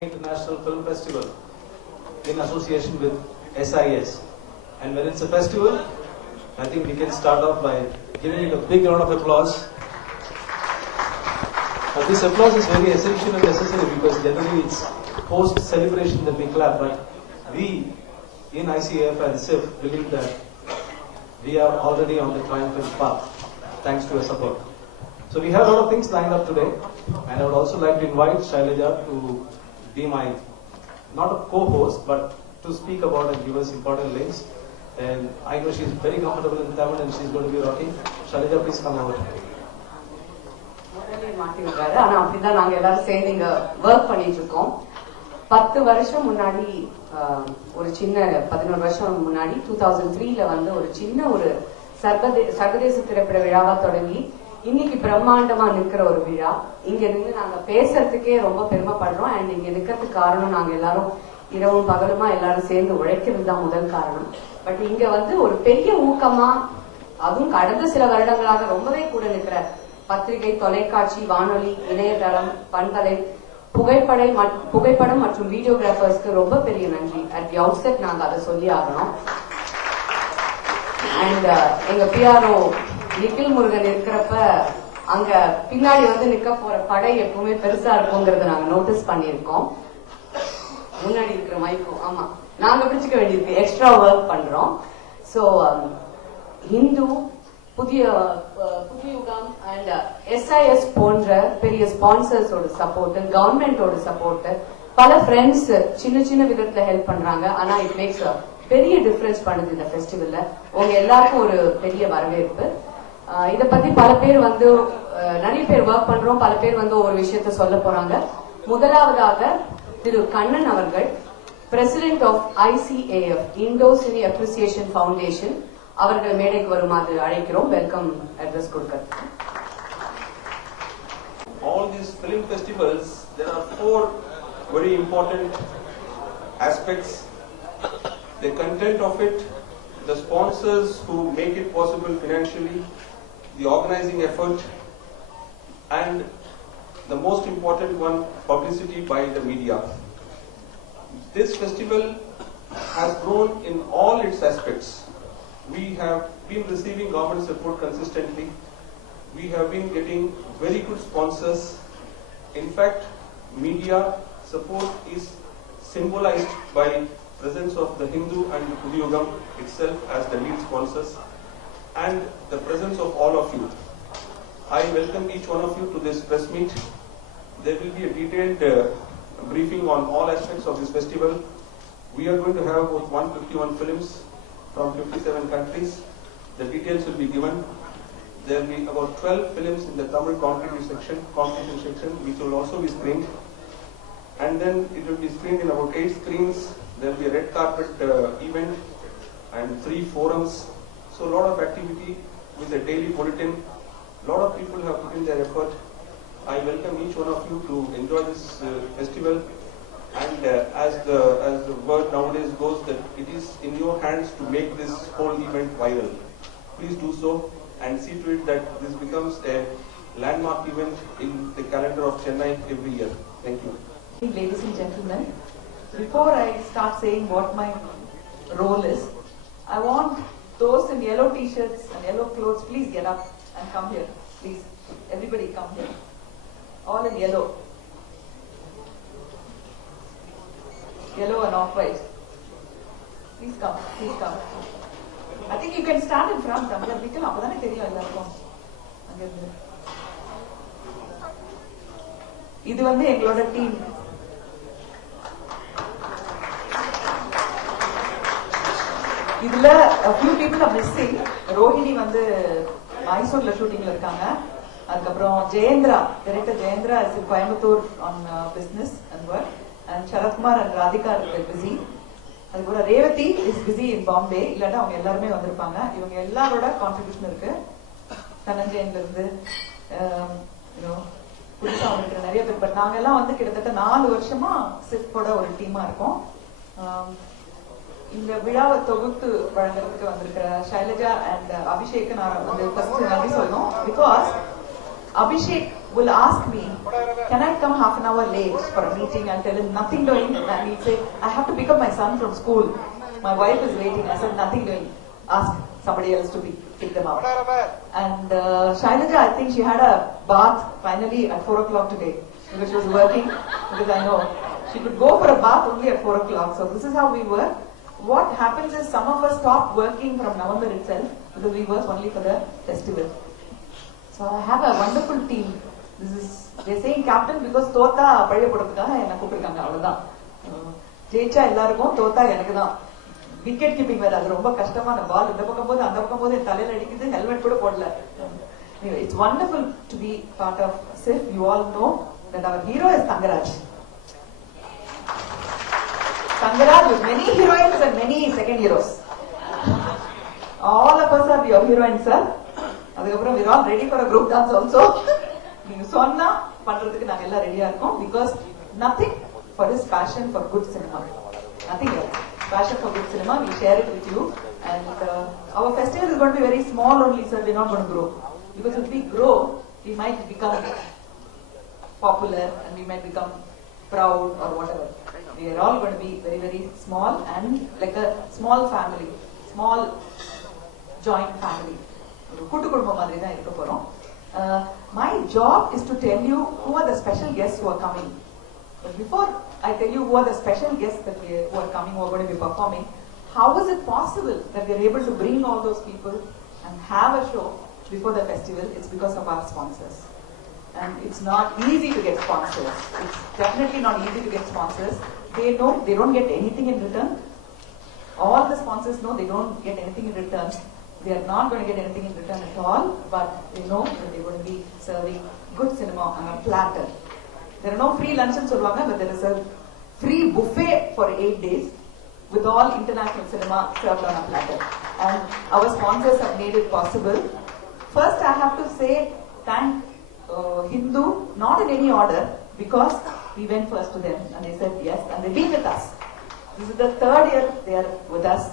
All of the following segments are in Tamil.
International Film Festival in association with SIS. And when it's a festival, I think we can start off by giving it a big round of applause. This applause is very essential and necessary because generally it's post-celebration that we clap, but we in ICAF and SIF believe that we are already on the triumphant path thanks to your support. So we have a lot of things lined up today, and I would also like to invite Shailaja to be my, not a co-host, but to speak about and give us important links. And I know she's very comfortable in Tamil and she's going to be rocking. Shailaja, please come over. ஆனா அப்படிதான் நாங்க எல்லாரும் சேர்ந்து இங்க ஒர்க் பண்ணிட்டு இருக்கோம். 10 வருஷம் முன்னாடி ஒரு சின்ன 11 வருஷம் முன்னாடி 2003ல வந்து ஒரு சின்ன ஒரு சர்வதேச திரைப்பட விழாவா தொடங்கி இன்னைக்கு பிரம்மாண்டமா நிக்கிற ஒரு விழா. இங்க நின்று நாங்க பேசுறதுக்கே ரொம்ப பெருமைப்படுறோம். அண்ட் இங்க நிக்கிறதுக்கு காரணம் நாங்க எல்லாரும் இரவும் பகலுமா எல்லாரும் சேர்ந்து உழைக்கிறது தான் முதல் காரணம். பட் இங்க வந்து ஒரு பெரிய ஊக்கமா, அதுவும் கடந்த சில வருடங்களாக ரொம்பவே கூட நிக்கிற பத்திரிகை, தொலைக்காட்சி, வானொலி, இணையதளம், பண்பலை, புகைப்படம் மற்றும் வீடியோகிராஃபர்ஸ்க்கு ரொம்ப பெரிய நன்றி. அட் தி அவுட்செட் நாங்க அதை சொல்லி ஆகணும். அண்ட் எங்க பிஆர்ஓ நிக்கில் முருகன் இருக்கிறப்ப அங்க பின்னாடி வந்து நிக்க போற படை எப்பவுமே பெருசா இருக்குங்கிறத நாங்க நோட்டீஸ் பண்ணிருக்கோம். முன்னாடி இருக்கிற மைக்கும் ஆமா நாங்க பிடிச்சுக்க வேண்டியிருக்கு, எக்ஸ்ட்ரா ஒர்க் பண்றோம். சோ ஹிந்து, புதிய யுகம் அண்ட் SIS போன்ற பெரிய ஸ்பான்சர்ஸோட சப்போர்ட், கவர்மெண்டோட சப்போர்ட், பல ஃப்ரெண்ட்ஸ் சின்ன சின்ன விதத்துல ஹெல்ப் பண்றாங்க. ஆனா இட் மேக்ஸ் பெரிய டிஃபரன்ஸ் பண்ணுது இந்த ஃபெஸ்டிவல்ல. உங்க எல்லாருக்கும் ஒரு பெரிய வரவேற்பு. இத பத்தி பல பேர் வந்து நிறைய பேர் ஒர்க் பண்றோம், பல பேர் வந்து ஒரு விஷயத்த சொல்ல போறாங்க. முதலாவதாக திரு கண்ணன் அவர்கள், president of ICAF Indo cine appreciation foundation, அவர்கள் மேடைக்கு வருமாறு அழைக்கிறோம். வெல்கம் அட்ரஸ் கொடுக்க. All these film festivals, there are 4 very important aspects: the content of it, the sponsors who make it possible financially, the organizing effort, and the most important one, publicity by the media. This festival has grown in all its aspects. We have been receiving government support consistently. We have been getting very good sponsors. In fact, media support is symbolized by presence of the Hindu and the Pudiyugam itself as the lead sponsors, and the presence of all of you. I welcome each one of you to this press meet. There will be a detailed briefing on all aspects of this festival. We are going to have about 151 films from 57 countries. The details will be given. There will be about 12 films in the Tamil competition section, which will also be screened. And then it will be screened in about 8 screens. There will be a red carpet event and 3 forums. So a lot of activity with a daily bulletin. A lot of people have put in their effort. I welcome each one of you to enjoy this festival. And as the word nowadays goes, that it is in your hands to make this whole event viral. Please do so and see to it that this becomes a landmark event in the calendar of Chennai every year. Thank you. Ladies and gentlemen, before I start saying what my role is, I want those in yellow t-shirts and yellow clothes, please get up and come here. Please, everybody come here. All in yellow. Yellow and off-white. Please come, please come. I think you can stand in front. இது வந்து எங்களோட டீம். இதுல a few people are missing. Rohini வந்து மைசூர்ல ஷூட்டிங்ல இருக்காங்க. அதுக்கப்புறம் Jayendra, director Jayendra is in Coimbatore on business and work. And Sharatkumar and Radhika are busy. அதுக்கப்புறம் ரேவதி இஸ் பிஸி இன் பாம்பே. இல்லாட்டா அவங்க எல்லாருமே வந்திருப்பாங்க. இவங்க எல்லாரோட கான்ட்ரிபியூஷன் இருக்கு. தனஞ்சயன்ல இருந்து புதுசா வந்துருக்கிற நிறைய பேர். பட் நாங்க எல்லாம் வந்து கிட்டத்தட்ட 4 வருஷமா சிஃப்டோட ஒரு டீமா இருக்கோம். இந்த விழாவை தொகுத்து வழங்குறதுக்கு வந்திருக்கிற ஷைலஜா அண்ட் அபிஷேக் நான் வந்து ஃபர்ஸ்ட் நன்றி சொல்லணும். Because Abhishek will ask me, can I come half an hour late for a meeting? I'll tell him nothing doing, and he'll say, I have to pick up my son from school. My wife is waiting. I said, nothing doing. Ask somebody else to pick them up. And Shailaja, I think she had a bath finally at 4 o'clock today because she was working, because I know she could go for a bath only at 4 o'clock. So this is how we work. What happens is some of us stop working from November itself because we work only for the festival. So I have a wonderful team. They're saying captain because தோத்தா பழைய போடுறதுக்காக என்ன கூப்பிட்டுருக்காங்க, அவ்வளவுதான். ஜெயிச்சா எல்லாருக்கும், தோத்தா எனக்கு தான். விக்கெட் கீப்பிங் வேற, அது ரொம்ப கஷ்டமான பால் இந்த பக்கம் போது அந்த பக்கம் போது தலையில அடிக்குது, ஹெல்மெட் கூட போடல. It's wonderful to be part of SIF. You all know that our hero is Tangaraj. Tangaraj with many heroines and many second heroes. All of us are your heroines, sir. அதுக்கப்புறம் we're all ready for a group dance also. நீங்க சொன்னா பண்றதுக்கு நாங்க எல்லாம் ரெடியா இருக்கோம், because nothing for his passion for good cinema, nothing else. Passion for good cinema, we share it with you, and our festival is going to be very small only, sir. We're not going to grow, because if we grow, we might become popular and we might become proud or whatever. We are all going to be very, very small and like a small family, small joint family. கூட்டு குடும்பம் மாதிரி தான் இருக்க போறோம். My job is to tell you who are the special guests who are coming. But before I tell you who are the special guests who are coming, who are going to be performing, how is it possible that we are able to bring all those people and have a show before the festival? It's because of our sponsors. And it's not easy to get sponsors. It's definitely not easy to get sponsors. They know they don't get anything in return. All the sponsors know they don't get anything in return. They are not going to get anything in return at all, but they know that they're going to be serving good cinema on a platter. There are no free lunches, but there is a free buffet for 8 days with all international cinema served on a platter. And our sponsors have made it possible. First, I have to say thank Hindu, not in any order, because we went first to them and they said yes, and they've been with us. This is the 3rd year they are with us.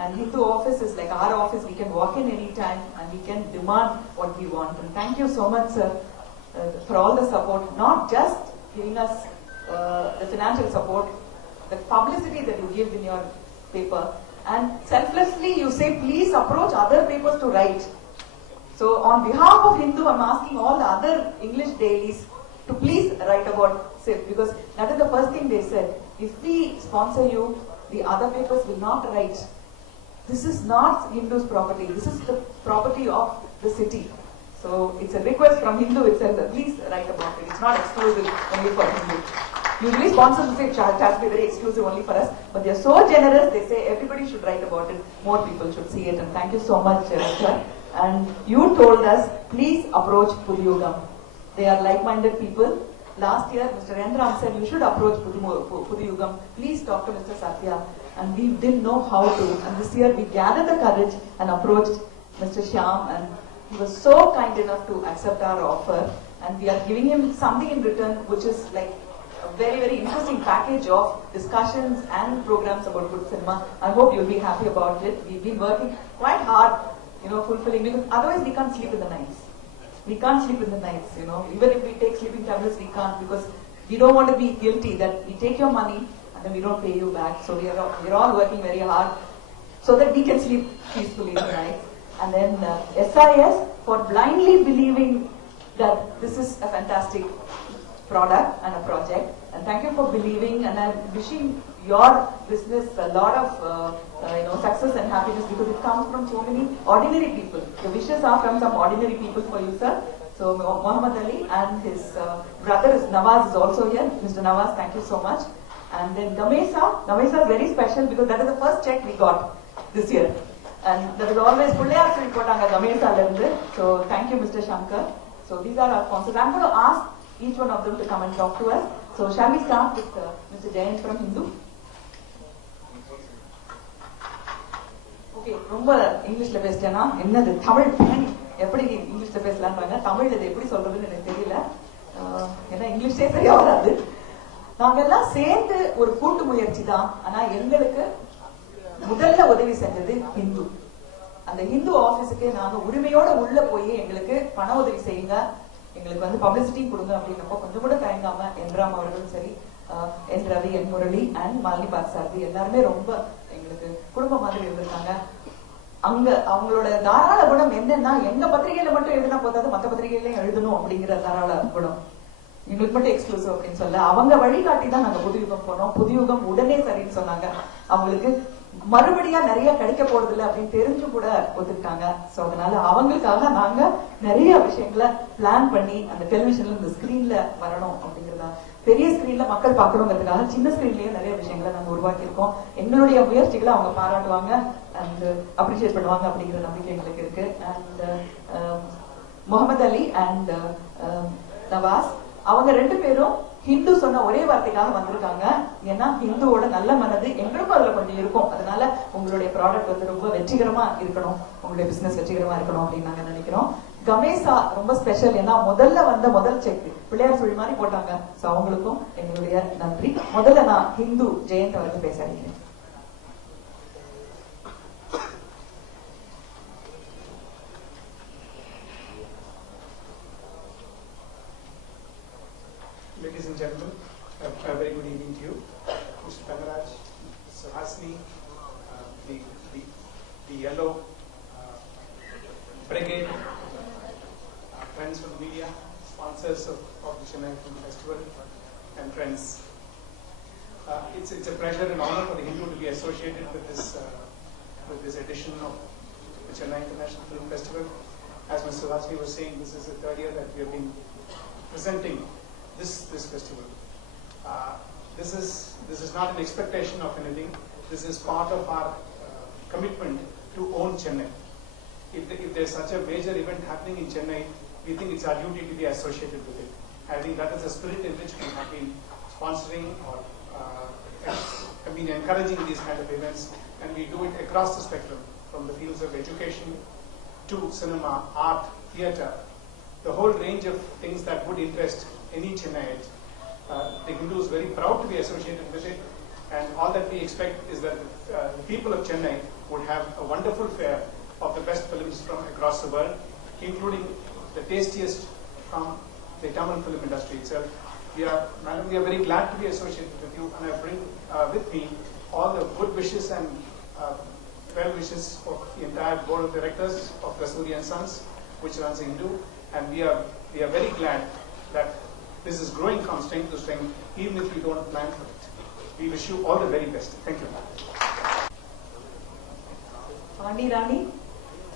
And Hindu office is like our office. We can walk in any time and we can demand what we want. And thank you so much, sir, for all the support. Not just giving us the financial support, the publicity that you give in your paper. And selflessly you say, please approach other papers to write. So on behalf of Hindu, I'm asking all the other English dailies to please write about SIF, because that is the first thing they said. If we sponsor you, the other papers will not write. This is not Hindu's property. This is the property of the city. So it's a request from Hindu itself that please write about it. It's not exclusive only for Hindu. Usually sponsors say it has to be very exclusive only for us, but they are so generous. They say everybody should write about it. More people should see it. And thank you so much, sir. And you told us, please approach Pudiyugam. They are like-minded people. Last year, Mr. Rendram said you should approach Pudiyugam. Please talk to Mr. Satya. And we didn't know how to. And this year we gathered the courage and approached Mr. Shyam, and he was so kind enough to accept our offer. And we are giving him something in return, which is like a very, very interesting package of discussions and programs about good cinema. I hope you'll be happy about it. We've been working quite hard, fulfilling, because otherwise we can't sleep in the nights. We can't sleep in the nights, Even if we take sleeping tablets, we can't, because we don't want to be guilty that we take your money and we don't pay you back. So we're all working very hard so that we can sleep peacefully tonight. And then SIS for blindly believing that this is a fantastic product and a project. And thank you for believing, and I'm wishing your business a lot of success and happiness, because it comes from so many ordinary people. The wishes are from some ordinary people for you, sir. So Muhammad Ali and his brother Nawaz is also here. Mr. Nawaz, thank you so much. And then Gamesa is very special because that is the first check we got this year. And there is always Pulleyar report on Gamesa level. So thank you, Mr. Shankar. So these are our sponsors. I'm going to ask each one of them to come and talk to us. So shall we start with Mr. Jayant from Hindu? Okay, ரொம்ப இங்கிலீஷ்ல பேசிட்டேனா என்னது தமிழ் பேணி எப்படி இங்கிலீஷ்ல பேசலாம்ன்றாங்க. தமிழ்ல இது எப்படி சொல்றதுன்னு எனக்கு தெரியல, ஏன்னா இங்கிலீஷே சரியா வராது. நாங்க எல்லாம் சேர்ந்து ஒரு கூட்டு முயற்சி தான். ஆனா எங்களுக்கு முதல்ல உதவி செஞ்சது ஹிந்து. அந்த ஹிந்து ஆபீஸுக்கு நாங்க உரிமையோட உள்ள போய் எங்களுக்கு பண உதவி செய்யுங்க, எங்களுக்கு வந்து பப்ளிசிட்டி கொடுங்க அப்படின்னப்போ கொஞ்சம் கூட தயங்காம என்ராம் அவர்களும் சரி, என் ரவி, என் முரளி அண்ட் மாலினி பார்சாரதி எல்லாருமே ரொம்ப எங்களுக்கு குடும்பம் மாதிரி இருந்திருக்காங்க. அங்க அவங்களோட தாராள குணம் என்னன்னா, எங்க பத்திரிகையில மட்டும் எழுதினா போதாது, மற்ற பத்திரிகையிலையும் எழுதணும் அப்படிங்கிற தாராள குணம். எங்களுக்கு மட்டும் எக்ஸ்க்ளூசிவ் அப்படின்னு சொல்ல அவங்க வழிகாட்டி தான் நாங்க புதுயுகம் போனோம். புதுயுகம் உடனே சரின்னு சொன்னாங்க. அவங்களுக்கு மறுபடியா நிறைய கிடைக்க போறது இல்லை அப்படின்னு தெரிஞ்சு கூட ஒத்துக்கிட்டாங்க. சோ அதனால அவங்களுக்காக நாங்க நிறைய விஷயங்களை பிளான் பண்ணி அந்த டெலிவிஷன்ல இந்த ஸ்கிரீன்ல வரணும் அப்படிங்கறதா, பெரிய ஸ்கிரீன்ல மக்கள் பாக்கணுங்கிறதுக்காக சின்ன ஸ்கிரீன்லயே நிறைய விஷயங்களை நாங்க உருவாக்கி இருக்கோம். எங்களுடைய முயற்சிகளை அவங்க பாராட்டுவாங்க அண்ட் அப்ரிஷியேட் பண்ணுவாங்க அப்படிங்கிற நம்பிக்கை எங்களுக்கு இருக்கு. அண்ட் முகமது அலி அண்ட் நவாஸ் அவங்க ரெண்டு பேரும் ஹிந்து சொன்ன ஒரே வார்த்தைக்காக வந்திருக்காங்க. ஏன்னா ஹிந்துவோட நல்ல மனது எங்களுக்கும் அதுல கொஞ்சம் இருக்கும். அதனால உங்களுடைய ப்ராடக்ட் வந்து ரொம்ப வெற்றிகரமா இருக்கணும், உங்களுடைய பிசினஸ் வெற்றிகரமா இருக்கணும் அப்படின்னு நாங்க நினைக்கிறோம். கமேசா ரொம்ப ஸ்பெஷல். ஏன்னா முதல்ல வந்த முதல் செக் பிள்ளையார் சொல்லி மாதிரி போட்டாங்க. சோ அவங்களுக்கும் எங்களுடைய நன்றி. முதல்ல நான் ஹிந்து ஜெயந்த் அவர்கள் பேச அழைக்கிறேன். Ladies and gentlemen, a very good evening to you. Mr. Tangaraj, Mr. Hasni, the Yellow Brigade, friends from the media, sponsors of the Chennai Film Festival, and friends. It's a pleasure and honor for the Hindu to be associated with this edition of the Chennai International Film Festival. As Mr. Hasni was saying, this is the third year that we have been presenting this festival. This is not an expectation of anything. This is part of our commitment to own Chennai. If there's such a major event happening in Chennai, we think it's our duty to be associated with it. I think that is the spirit in which we have been sponsoring or have been encouraging these kind of events, and we do it across the spectrum, from the fields of education to cinema, art, theatre, the whole range of things that would interest any Chennaiite. The Hindu is very proud to be associated with it, and all that we expect is that the people of Chennai would have a wonderful fare of the best films from across the world, including the tastiest from the Tamil film industry itself. Madam, we are very glad to be associated with you, and I bring with me all the good wishes and well wishes of the entire board of directors of Rasuri and Sons, which runs Hindu, and we are very glad that this is growing from strength to strength, even if we don't plan for it. We wish you all the very best. Thank you. Pandi ராணி,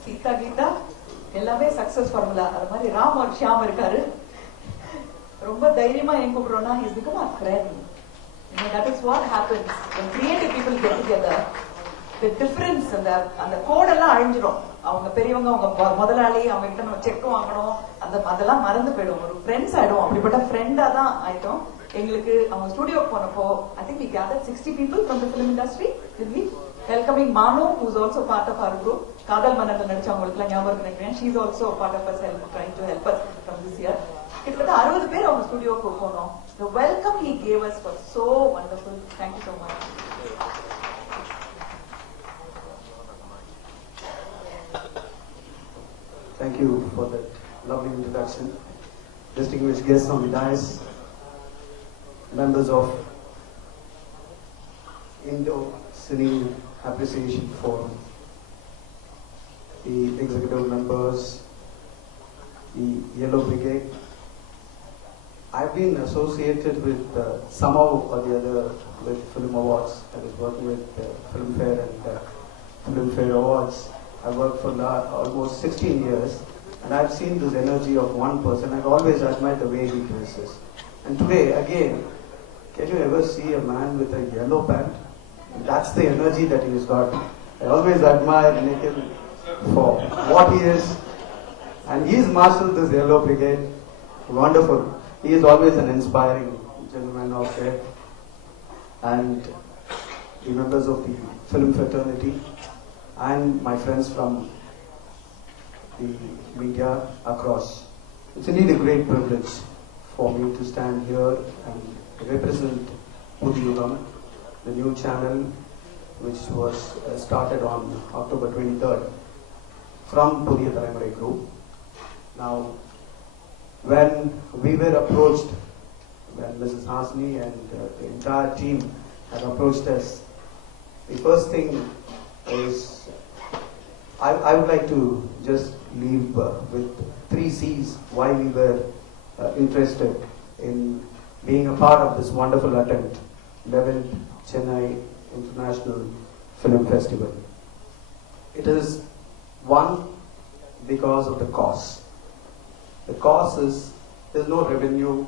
சீதா கீதா எல்லாமே சக்சஸ் ஃபார்முலா. அது மாதிரி ராம் ஒரு ஷியாம் இருக்காரு. ரொம்ப தைரியமா ஏன் கூப்பிடுறோம்னா, he's become our friend. That is what happens when creative people get together. The difference அந்த கோடெல்லாம் அழிஞ்சிடும். அவங்க பெரியவங்க, அவங்க முதலாளி, அவங்க கிட்ட நம்ம செக் வாங்கணும், அதெல்லாம் மறந்து போயிடும். ஒரு ஃப்ரெண்ட்ஸ் ஆயிடும். அப்படிப்பட்ட ஃப்ரெண்டா தான் ஆயிட்டோம். எங்களுக்கு அவங்க ஸ்டுடியோக்கு போனப்போ I think we gathered 60 people from the film industry. Did we? Welcoming Manu, who is also part of our group. காதல் மன்னன் நடிச்சவங்களுக்கு ஞாபகம் நினைக்கிறேன். She is also part of us, trying to help us from this year. கிட்டத்தட்ட 60 பேர் அவங்க ஸ்டுடியோக்கு போனோம். The welcome he gave us was so wonderful. Thank you so much. Thank you for that lovely introduction. Distinguished guests on the dais, members of Indo-Cine Appreciation Forum, the executive members, the Yellow Brigade. I've been associated with somehow or the other with Film Awards. I was working with Filmfare and Filmfare Awards. I worked for almost 16 years, and I've seen this energy of one person. I've always admired the way he dresses. And today, again, can you ever see a man with a yellow pant? That's the energy that he's got. I always admire Nikhil for what he is, and he's mastered this Yellow Brigade. Wonderful. He is always an inspiring gentleman out there, and the members of the film fraternity, and my friends from the media across. It's indeed a great privilege for me to stand here and represent Pudiyugam, the new channel which was started on October 23rd from Pudhiya Thalaimurai Group. Now, when we were approached, when Mrs. Hasni and the entire team had approached us, the first thing is, I would like to just leave with 3 C's why we were interested in being a part of this wonderful attempt, 11th Chennai International Film Festival. It is, one, because of the cause. The cause is, there's no revenue.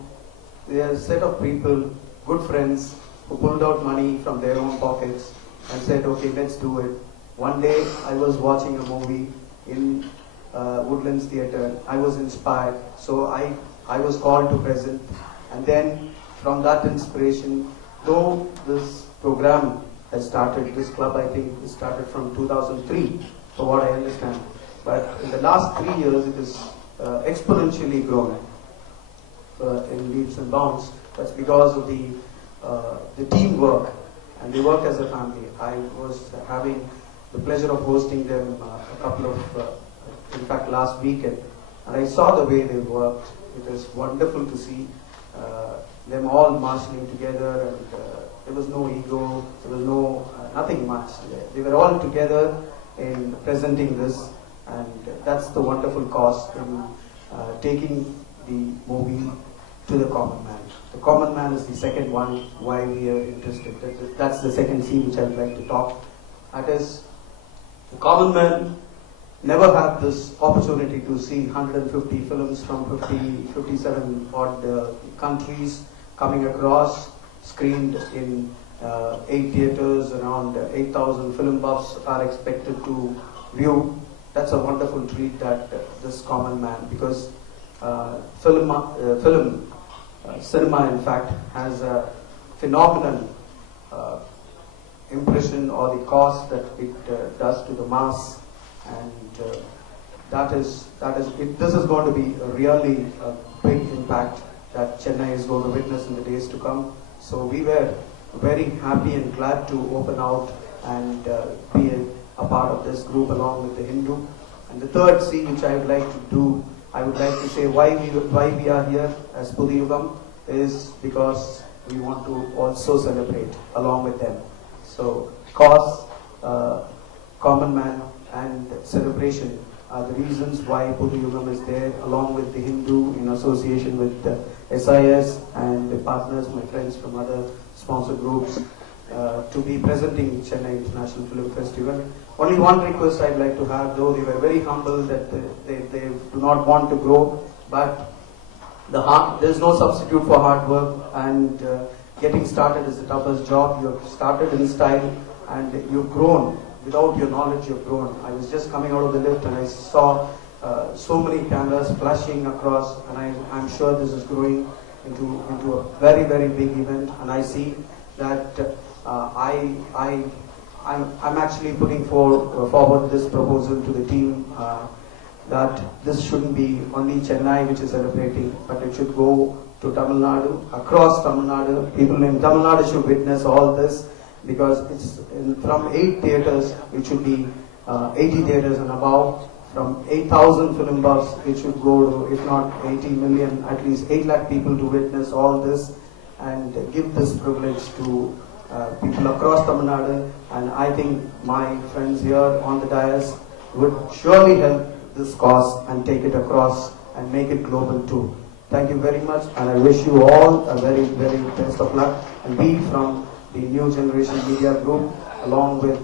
There are a set of people, good friends, who pulled out money from their own pockets and said, okay, let's do it. One day I was watching a movie in Woodlands Theatre. I was inspired, so I was called to present. And then from that inspiration, though this program has started, this club I think started from 2003, for what I understand. But in the last 3 years it has exponentially grown in leaps and bounds. That's because of the teamwork and they work as a family. I was having the pleasure of hosting them a couple of, in fact last weekend, and I saw the way they worked. It was wonderful to see them all marshalling together, and there was no ego, there was no nothing much. They were all together in presenting this, and that's the wonderful cause in taking the movie to the common man. The common man is the second one why we are interested. That's the second C which I would like to talk. That is, the common man never had this opportunity to see 150 films from 57 odd countries coming across, screened in 8 theatres. Around 8,000 film buffs are expected to view. That's a wonderful treat that this common man, because cinema in fact has a phenomenal impression or the cost that it does to the mass, and this is going to be a really big impact that Chennai is going to witness in the days to come. So we were very happy and glad to open out and be a part of this group along with the Hindu. And the third C which I would like to do, I would like to say why we are here as Pudhiyugam is because we want to also celebrate along with them. So cause, common man and celebration are the reasons why Pudhiyugam is there, along with the Hindu in association with SIS and the partners, my friends from other sponsor groups, to be presenting Chennai International Film Festival. Only one request I'd like to have, though they were very humble that they do not want to grow, but there's no substitute for hard work, and getting started is the toughest job. You have started in style and you've grown. Without your knowledge, you've grown. I was just coming out of the lift and I saw so many cameras flashing across, and I'm sure this is growing into a very, very big event. And I see that I'm actually putting forward this proposal to the team that this shouldn't be only Chennai which is celebrating, but it should go to Tamil Nadu, across Tamil Nadu. People in Tamil Nadu should witness all this, because it's from 8 theatres, it should be 80 theatres and above. From 8,000 film buffs, it should go to, if not 80 million, at least 8 lakh people to witness all this and give this privilege to people across Tamil Nadu. And I think my friends here on the dais would surely help this cause and take it across and make it global too. Thank you very much, and I wish you all a very, very best of luck. And we from the New Generation Media Group, along with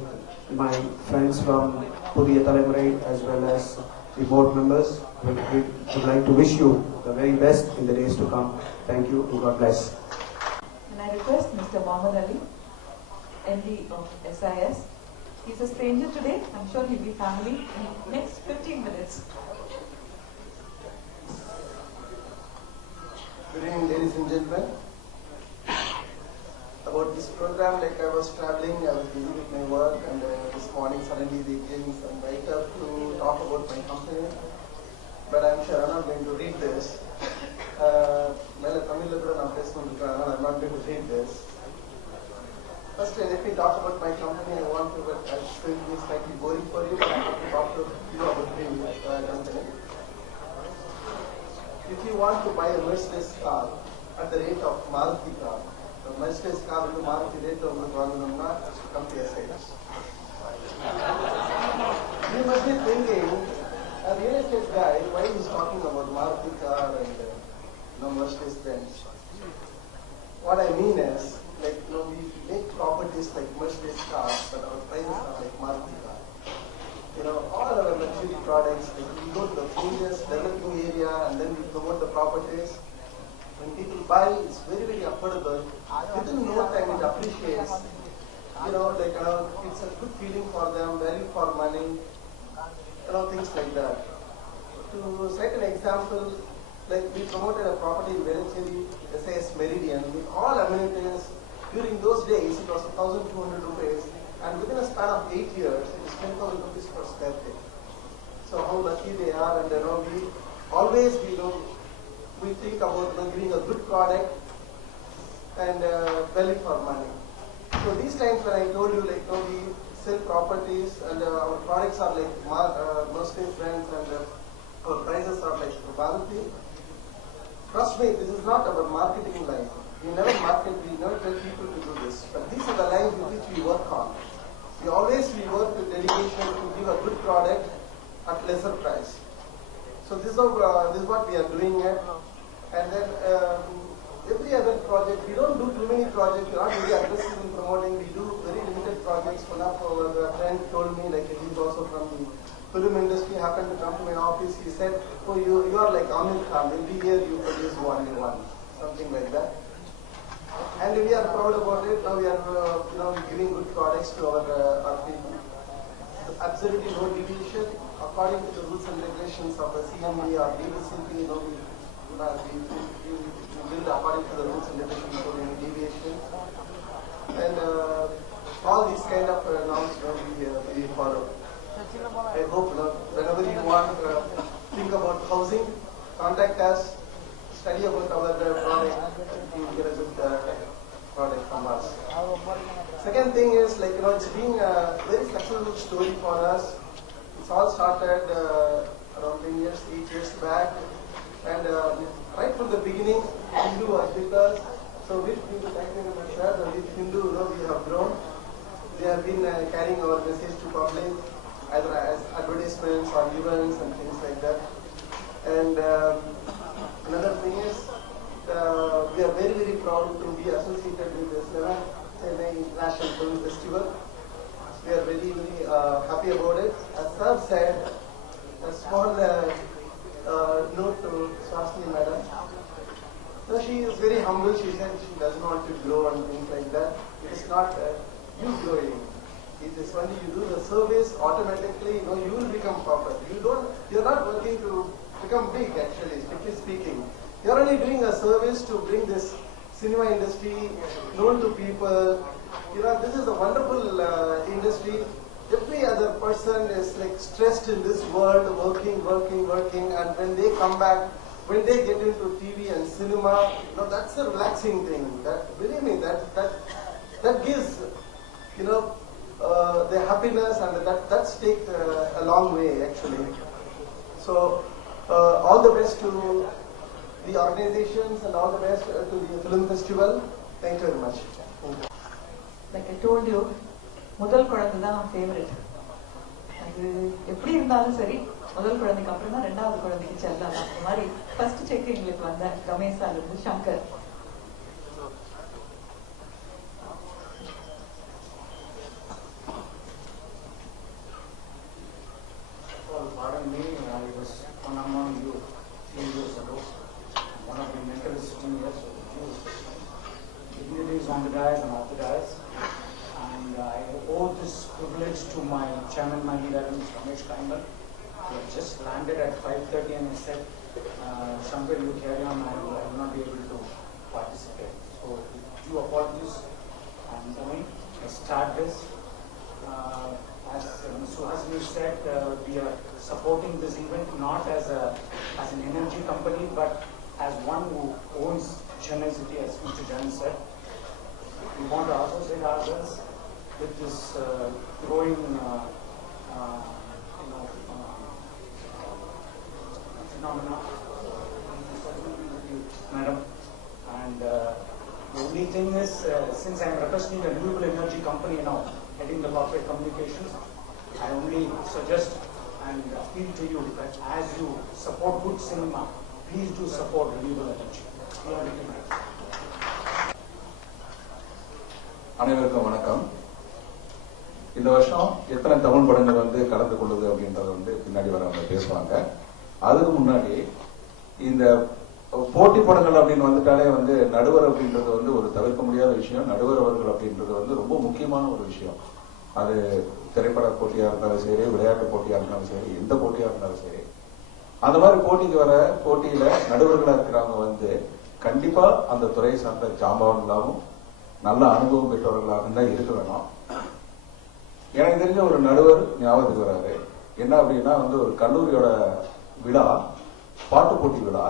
my friends from Pudhiya Thalaimurai as well as the board members, would like to wish you the very best in the days to come. Thank you and God bless. And I request Mr. Mohammed Ali, MD of SIS. He's a stranger today. I'm sure he'll be family in the next 15 minutes. Good evening, ladies and gentlemen. About this program, like I was traveling, I was busy with my work, and this morning suddenly they gave me some write-up to talk about my company. But I'm sure I'm not going to read this. I'm not going to read this. First, let me talk about my company. I want to, but it's going to be slightly boring for you, but I want to talk to you about my company. if you want to buy a Mercedes car at the rate of Maruti car, the Mercedes car with the Maruti rate of come to your sales. You must be thinking, a real estate guy, why he's talking about Maruti car and Mercedes Benz. What I mean is, like, we make properties like Mercedes cars, but our prices are like Maruti car. All our luxury products, like we go to the previous developing area and then we promote the properties. When people buy, it's very, very affordable. Within no time it appreciates. It's a good feeling for them, value for money, things like that. To cite an example, like we promoted a property in Velachery, SAS Meridian, with all amenities. During those days, it was 1,200 rupees. And within a span of 8 years, it is 10,000 rupees per square feet. So how lucky they are, and we always we think about giving a good product and value for money. So these times when I told you we sell properties and our products are like Mercedes Benz and our prices are like Maruti. Trust me, this is not our marketing line. We never market, we never tell people to do this. But these are the lines with which we work on. We work with dedication to give a good product at lesser price. So this is what we are doing it. And then every other project, we don't do too many projects. We are not very aggressive in promoting. We do very limited projects. One of our friend told me, like he's also from the film industry, happened to come to my office. He said, "Oh, you are like Amir Khan. Every year you produce only one, something like that." And we are proud about it. Now we are, giving good products to our people. Absolutely no deviation according to the rules and regulations of the CME or DBCP. We build according to the rules and regulations without any deviation. And all these kind of norms we follow. I hope whenever you want to think about housing, contact us. Study about our product, you will get a good product from us. Second thing is, it's been a very successful story for us. It's all started around 8 years back. And right from the beginning, Hindu was with us. So with Hindu, with Hindu, we have grown. They have been carrying our message to public, either as advertisements or events and things like that. And another thing is, we are very, very proud to be associated with this Chennai International Film Festival. We are very, very happy about it. As Sir said, a small note to Swasni Madam. So she is very humble. She said she doesn't want to grow and things like that. It is not you growing. It is only you do the service automatically. You will become proper. You are not working to become big, actually, strictly speaking. You are only doing a service to bring this cinema industry known to people. This is a wonderful industry. Every other person is like stressed in this world, working, and when they come back, when they get into TV and cinema, that's a relaxing thing. That, believe me, that gives, the happiness, and that's take a long way, actually. So, all the best to the organizations and all the best to the film festival. Thank you very much. Like I told you, முதல் குழந்தை தான் ஃபேவரட். அது எப்படி இருந்தாலும் சரி, முதல் குழந்தைக்கு அப்புறம் தான் ரெண்டாவது குழந்தைக்கு செல்லலாம். அந்த மாதிரி ஃபர்ஸ்ட் செக் எங்களுக்கு வந்த ரமேஷால இருந்து Shankar. Pardon me, I was one-on-one you a few years ago. One of the mentors sitting here, so dignitaries on the dais and off the dais. And I owe this privilege to my chairman, my leader, Ramesh Kaimbar, who had just landed at 5:30 and he said, Shankar, you carry on, I will not be able to participate. So, with due apologies, I'm going to start this. As Suhasini said, we are supporting this event not as an energy company, but as one who owns Chennai City, as Mr. Jan said. We want to associate ourselves with this growing, phenomena. madam. And the only thing is, since I am representing a renewable energy company now, heading the corporate communications, I only suggest and appeal to you that as you support good cinema, please do support renewable energy. அனைவருக்கும் வணக்கம். இந்த வருஷம் எத்தனை தமிழ் படங்கள் வந்து கலந்து கொள்ளுது அப்படின்றத வந்து பின்னாடி வரவங்க பேசுவாங்க. அதுக்கு முன்னாடி இந்த போட்டி படங்கள் அப்படின்னு வந்துட்டாலே வந்து நடுவர் அப்படின்றது வந்து ஒரு தவிர்க்க முடியாத விஷயம். நடுவர் அவர்கள் அப்படின்றது வந்து ரொம்ப முக்கியமான ஒரு விஷயம். அது திரைப்பட போட்டியா இருந்தாலும் சரி, விளையாட்டு போட்டியா இருந்தாலும் சரி, எந்த போட்டியா இருந்தாலும் சரி, அந்த மாதிரி போட்டிக்கு வர போட்டியில நடுவர்களா இருக்கிறவங்க வந்து கண்டிப்பா அந்த துறையை சார்ந்த ஜாம்பவான்களாகவும் நல்ல அனுபவம் பெற்றவர்களாக தான் இருக்க வேணும். எனக்கு தெரிஞ்ச ஒரு நடுவர் ஞாபகத்துக்கு வராரு. என்ன அப்படின்னா வந்து ஒரு கல்லூரியோட விழா, பாட்டு போட்டி விழா.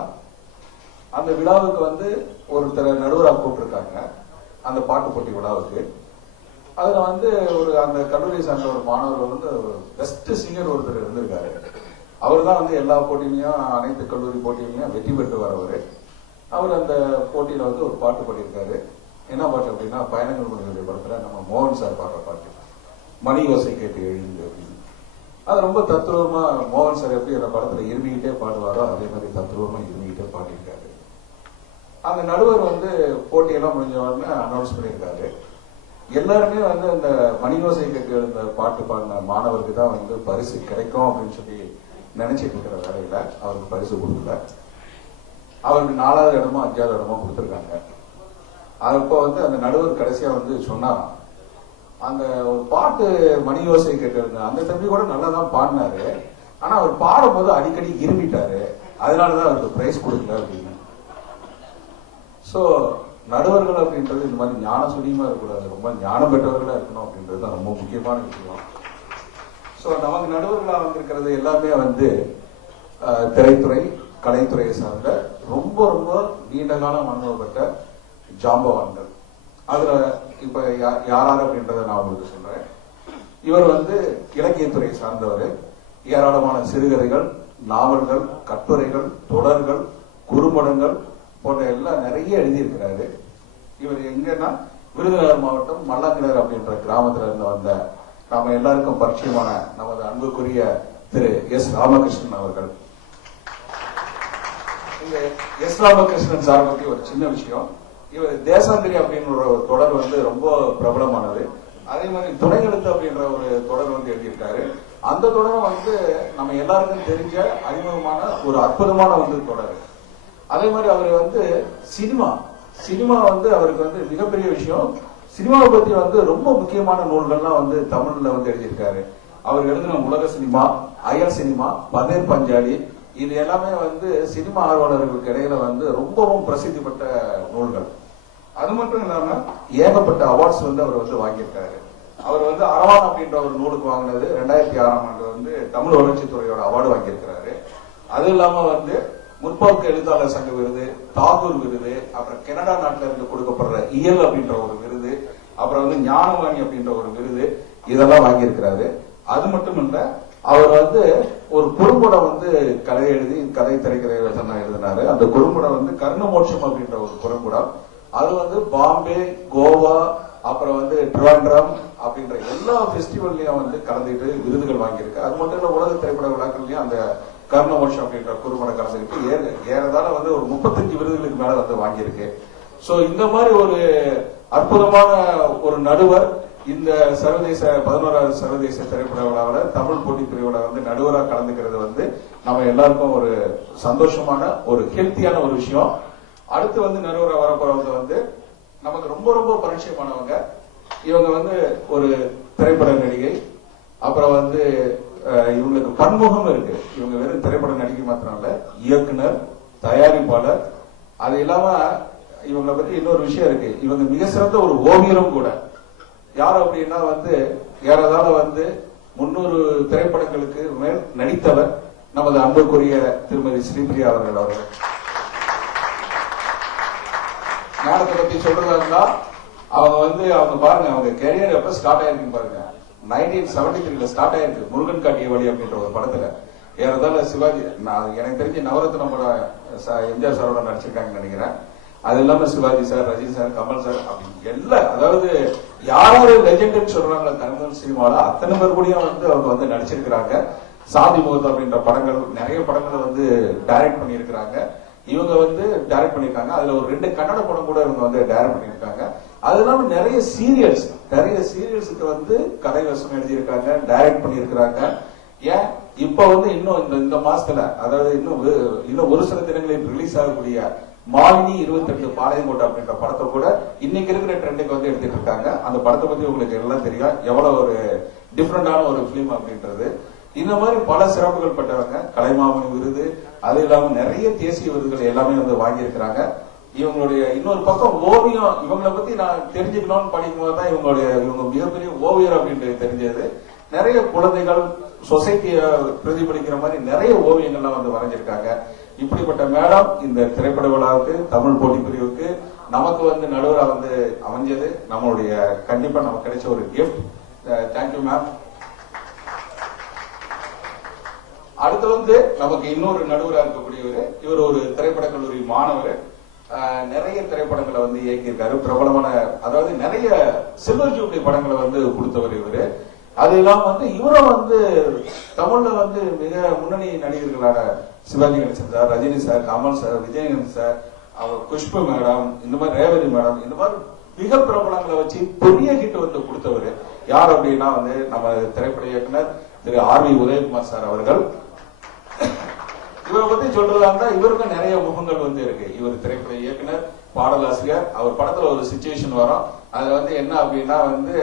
அந்த விழாவுக்கு வந்து ஒருத்தர் நடுவராக கூப்பிட்டுருக்காங்க அந்த பாட்டு போட்டி விழாவுக்கு. அதுல வந்து ஒரு அந்த கல்லூரியை சார்ந்த ஒரு மாணவர் வந்து பெஸ்ட் சிங்கர் ஒருத்தர் இருந்திருக்காரு. அவர் தான் வந்து எல்லா போட்டியிலையும், அனைத்து கல்லூரி போட்டியிலையும் வெற்றி பெற்று வரவர். அவர் அந்த போட்டியில வந்து ஒரு பாட்டு பாடியிருக்காரு. என்ன பாட்டு அப்படின்னா, பயணங்கள் முடிவுடைய படத்துல நம்ம மோகன் சார் பாடுற பாட்டு, மணி ஓசை கேட்டு எழுந்து அப்படின்னு. அது ரொம்ப தத்துருவமா மோகன் சார் எப்படி அந்த படத்துல இருமிக்கிட்டே பாடுவாரோ அதே மாதிரி தத்துருவமா இருமிக்கிட்டே பாடியிருக்காரு. அந்த நடுவர் வந்து போட்டியெல்லாம் முடிஞ்ச உடனே அனௌன்ஸ் பண்ணியிருக்காரு. எல்லாருமே வந்து அந்த மணி ஓசை கேட்டு எழுந்த பாட்டு பாடின மாணவருக்கு தான் வந்து பரிசு கிடைக்கும் அப்படின்னு சொல்லி நினைச்சிட்டு இருக்கிற வேலையில அவருக்கு பரிசு கொடுக்கல. அவருக்கு 4வது இடமோ 5வது இடமோ கொடுத்துருக்காங்க. அப்போ வந்து அந்த நடுவர் கடைசியா வந்து சொன்னாராம், அந்த ஒரு பாட்டு மணி யோசை கேட்டிருந்த அந்த தம்பி கூட நல்லா தான் பாடினாரு, ஆனா அவர் பாடும்போது அடிக்கடி இருமிட்டாரு, அதனாலதான் அவருக்கு பிரைஸ் கொடுக்கல அப்படின்னு. சோ நடுவர்கள் அப்படின்றது இந்த மாதிரி ஞான சுனியமா இருக்கக்கூடாது, ரொம்ப ஞானம் பெற்றவர்களா இருக்கணும் அப்படின்றது தான் ரொம்ப முக்கியமான விஷயம். சோ நமக்கு நடுவர்களா வந்திருக்கிறது எல்லாமே வந்து திரைத்துறை, கலைத்துறையை சார்ந்த ரொம்ப ரொம்ப நீண்ட காலம் அனுபவப்பட்ட ஜாம்பவான்கள். அதுல இப்ப யாராரு அப்படின்றத நான் உங்களுக்கு சொல்றேன். இவர் வந்து இலக்கியத்துறையை சார்ந்தவர். ஏராளமான சிறுகதைகள், நாவல்கள், கட்டுரைகள், தொடர்கள், குறும்படங்கள் போன்ற எல்லாம் நிறைய எழுதியிருக்கிறாரு. இவர் எங்கன்னா விருதுநகர் மாவட்டம் மல்லாங்கிணர் அப்படின்ற கிராமத்துல இருந்து வந்த நாம எல்லாருக்கும் பரிச்சயமான நமது அன்புக்குரிய திரு எஸ் ராமகிருஷ்ணன் அவர்கள். இந்த எஸ் ராமகிருஷ்ணன் சார் பத்தி ஒரு சின்ன விஷயம். இவர் தேசாந்திரி அப்படின்ற ஒரு தொடர் வந்து ரொம்ப பிரபலமானது. அதே மாதிரி துணை எழுத்து அப்படின்ற ஒரு தொடர் வந்து எழுதியிருக்காரு. அந்த தொடரும் வந்து நம்ம எல்லாருக்கும் தெரிஞ்ச அறிமுகமான ஒரு அற்புதமான வந்து தொடர். அதே மாதிரி அவர் வந்து சினிமா வந்து அவருக்கு வந்து மிகப்பெரிய விஷயம். சினிமாவை பத்தி வந்து ரொம்ப முக்கியமான நூல்கள்லாம் வந்து தமிழ்ல வந்து எழுதியிருக்காரு. அவர் எழுதின உலக சினிமா, அயல் சினிமா, பதேர் பஞ்சாலி, இது எல்லாமே வந்து சினிமா ஆர்வலர்களுக்கு இடையில வந்து ரொம்பவும் பிரசித்தி பெற்ற நூல்கள். அது மட்டும் இல்லாம ஏகப்பட்ட அவார்ட்ஸ் வந்து அவர் வந்து வாங்கியிருக்காரு. அவர் வந்து அரவான் அப்படின்ற ஒரு நூலுக்கு வாங்கினது 2006ஆம் ஆண்டு வந்து தமிழ் வளர்ச்சித்துறையோட அவார்டு வாங்கியிருக்கிறாரு. அது இல்லாம வந்து முற்போக்கு எழுத்தாளர் சங்க விருது, தாகூர் விருது, அப்புறம் கனடா நாட்டில இருந்து கொடுக்கப்படுற இயல் அப்படின்ற ஒரு விருது, அப்புறம் வந்து ஞானவாணி அப்படின்ற ஒரு விருது, இதெல்லாம் வாங்கியிருக்கிறாரு. அது மட்டும் இல்ல, அவர் வந்து ஒரு குறும்படம் வந்து கதை எழுதி கதை திரைக்கதை எழுதினாரு. அந்த குறும்படம் வந்து கர்ணமோட்சம் அப்படின்ற ஒரு குறும்படம். அது வந்து பாம்பே, கோவா, அப்புறம் வந்து ட்ரிவாண்ட்ரம் அப்படின்ற எல்லா பெஸ்டிவல்லையும் வந்து கலந்துட்டு விருதுகள் வாங்கியிருக்கு. அது மட்டும் இல்ல, உலக திரைப்பட விழாக்கள்லயும் அந்த கர்ணமோட்சம் அப்படின்ற குறும்படம் கலந்துக்கிட்டு ஏறதால வந்து ஒரு 35 விருதுகளுக்கு மேல வந்து வாங்கியிருக்கு. சோ இந்த மாதிரி ஒரு அற்புதமான ஒரு நடுவர் இந்த சர்வதேச 11வது சர்வதேச திரைப்பட விழாவில் தமிழ் போட்டி பிரிவுல வந்து நடுவராக கலந்துக்கிறது வந்து நம்ம எல்லாருக்கும் ஒரு சந்தோஷமான ஒரு ஹெல்த்தியான ஒரு விஷயம். அடுத்து வந்து நடுவராக வரப்போறவங்க வந்து நமக்கு ரொம்ப ரொம்ப பரிச்சயமானவங்க. இவங்க வந்து ஒரு திரைப்பட நடிகை, அப்புறம் வந்து இவங்களுக்கு பன்முகம் இருக்கு. இவங்க வெறும் திரைப்பட நடிகை மாத்திரம் இல்ல, இயக்குனர், தயாரிப்பாளர். அது இல்லாம இவங்களை பத்தி இன்னொரு விஷயம் இருக்கு, இவங்க மிக சிறந்த ஒரு ஓவியரும் கூட. யார் அப்படின்னா வந்து ஏறதால வந்து 300 திரைப்படங்களுக்கு மேல் நடித்தவர் நமது அன்புக்குரிய திருமதி ஸ்ரீபிரியா அவர்கள். ஞானத்தை பத்தி சொல்றதா இருந்தா அவங்க பாருங்க, அவங்க கேரியர் எப்ப ஸ்டார்ட் ஆயிருக்கு பாருங்க. 1973 ஸ்டார்ட் ஆயிருக்கு முருகன் காட்டிய வழி அப்படின்ற ஒரு படத்துல. ஏறதால சிவாஜி எனக்கு தெரிஞ்சு நவரத்னம் படம் எம்ஜிஆர் சாரோட நடிச்சிருக்காங்கன்னு நினைக்கிறேன். அது இல்லாம Sivaji sir, Rajini sir, Kamal sir அப்படி எல்லாம், அதாவது யாராவது லெஜெண்ட்னு சொல்றாங்களா தமிழ் சினிமால அத்தனை பேர் கூடயும் வந்து அவங்க வந்து நடிச்சிருக்கிறாங்க. சாதி முகத்து அப்படின்ற படங்கள் நிறைய படங்களை வந்து டைரக்ட் பண்ணியிருக்கிறாங்க. இவங்க வந்து டைரக்ட் பண்ணிருக்காங்க. அதுல ஒரு 2 கன்னட படம் கூட இவங்க வந்து டைரக்ட் பண்ணிருக்காங்க. அது இல்லாம நிறைய சீரியல்ஸுக்கு வந்து கதை வசனம் எழுதியிருக்காங்க, டைரக்ட் பண்ணியிருக்கிறாங்க. ஏன் இப்ப வந்து இன்னும் இந்த மாசத்துல, அதாவது இன்னும் ஒரு சில தினங்களில் ரிலீஸ் ஆகக்கூடிய மாலினி 22 பாளையங்கோட்டை அப்படின்ற படத்தை கூட இன்னைக்கு இருக்கிற ட்ரெண்டுக்கு வந்து எடுத்துட்டு இருக்காங்க. அந்த படத்தை பத்தி உங்களுக்கு எல்லாம் தெரியும், எவ்வளவு ஒரு டிஃப்ரெண்டான ஒரு பிலிம் அப்படின்றது. இந்த மாதிரி பல சிறப்புகள் பட்டவங்க, கலைமாமணி விருது, அது இல்லாம நிறைய தேசிய விருதுகள் எல்லாமே வந்து வாங்கியிருக்கிறாங்க. இவங்களுடைய இன்னொரு பக்கம் ஓவியம், இவங்களை பத்தி நான் தெரிஞ்சுக்கணும்னு படிக்கும்போது தான் இவங்க மிகப்பெரிய ஓவியர் அப்படின்றது தெரிஞ்சது. நிறைய குழந்தைகள் சொசைட்டிய பிரதிபலிக்கிற மாதிரி நிறைய ஓவியங்கள்லாம் வந்து வரைஞ்சிருக்காங்க. இப்படிப்பட்ட மேடம் இந்த திரைப்பட விழாவுக்கு, தமிழ் போட்டி பிரிவுக்கு நமக்கு வந்து நடுவராக வந்து அமைஞ்சது நம்மளுடைய கண்டிப்பா நமக்கு கிடைச்ச ஒரு கிஃப்ட். Thank you ma'am. அடுத்து வந்து நமக்கு இன்னொரு நடுவராக இருக்கக்கூடியவர், இவர் ஒரு திரைப்பட கல்லூரி மாணவர். நிறைய திரைப்படங்களை வந்து இயக்கியிருக்காரு. பிரபலமான, அதாவது நிறைய சில்வர் ஜூப்ளி படங்களை வந்து கொடுத்தவர் இவரு. அது இல்லாம வந்து இவரும் வந்து தமிழ்ல வந்து மிக முன்னணி நடிகர்களான Sivaji Ganesan sir, Rajini sir, Kamal sir, Vijayakanth sir, அவர் குஷ்பு மேடம், இந்த மாதிரி ரேவதி மேடம், இந்த மாதிரி மிக பிரபலங்களை வச்சு பெரிய ஹிட் வந்து கொடுத்தவர் யார் அப்படின்னா வந்து நம்ம திரைப்பட இயக்குனர் திரு ஆர் வி உதயகுமார் சார் அவர்கள். இவரை பத்தி சொல்றதா இருந்தா இவருக்கும் நிறைய முகங்கள் வந்து இருக்கு. இவர் திரைப்பட இயக்குனர், பாடலாசிரியர். அவர் படத்துல ஒரு சிச்சுவேஷன் வரும், அதுல வந்து என்ன அப்படின்னா வந்து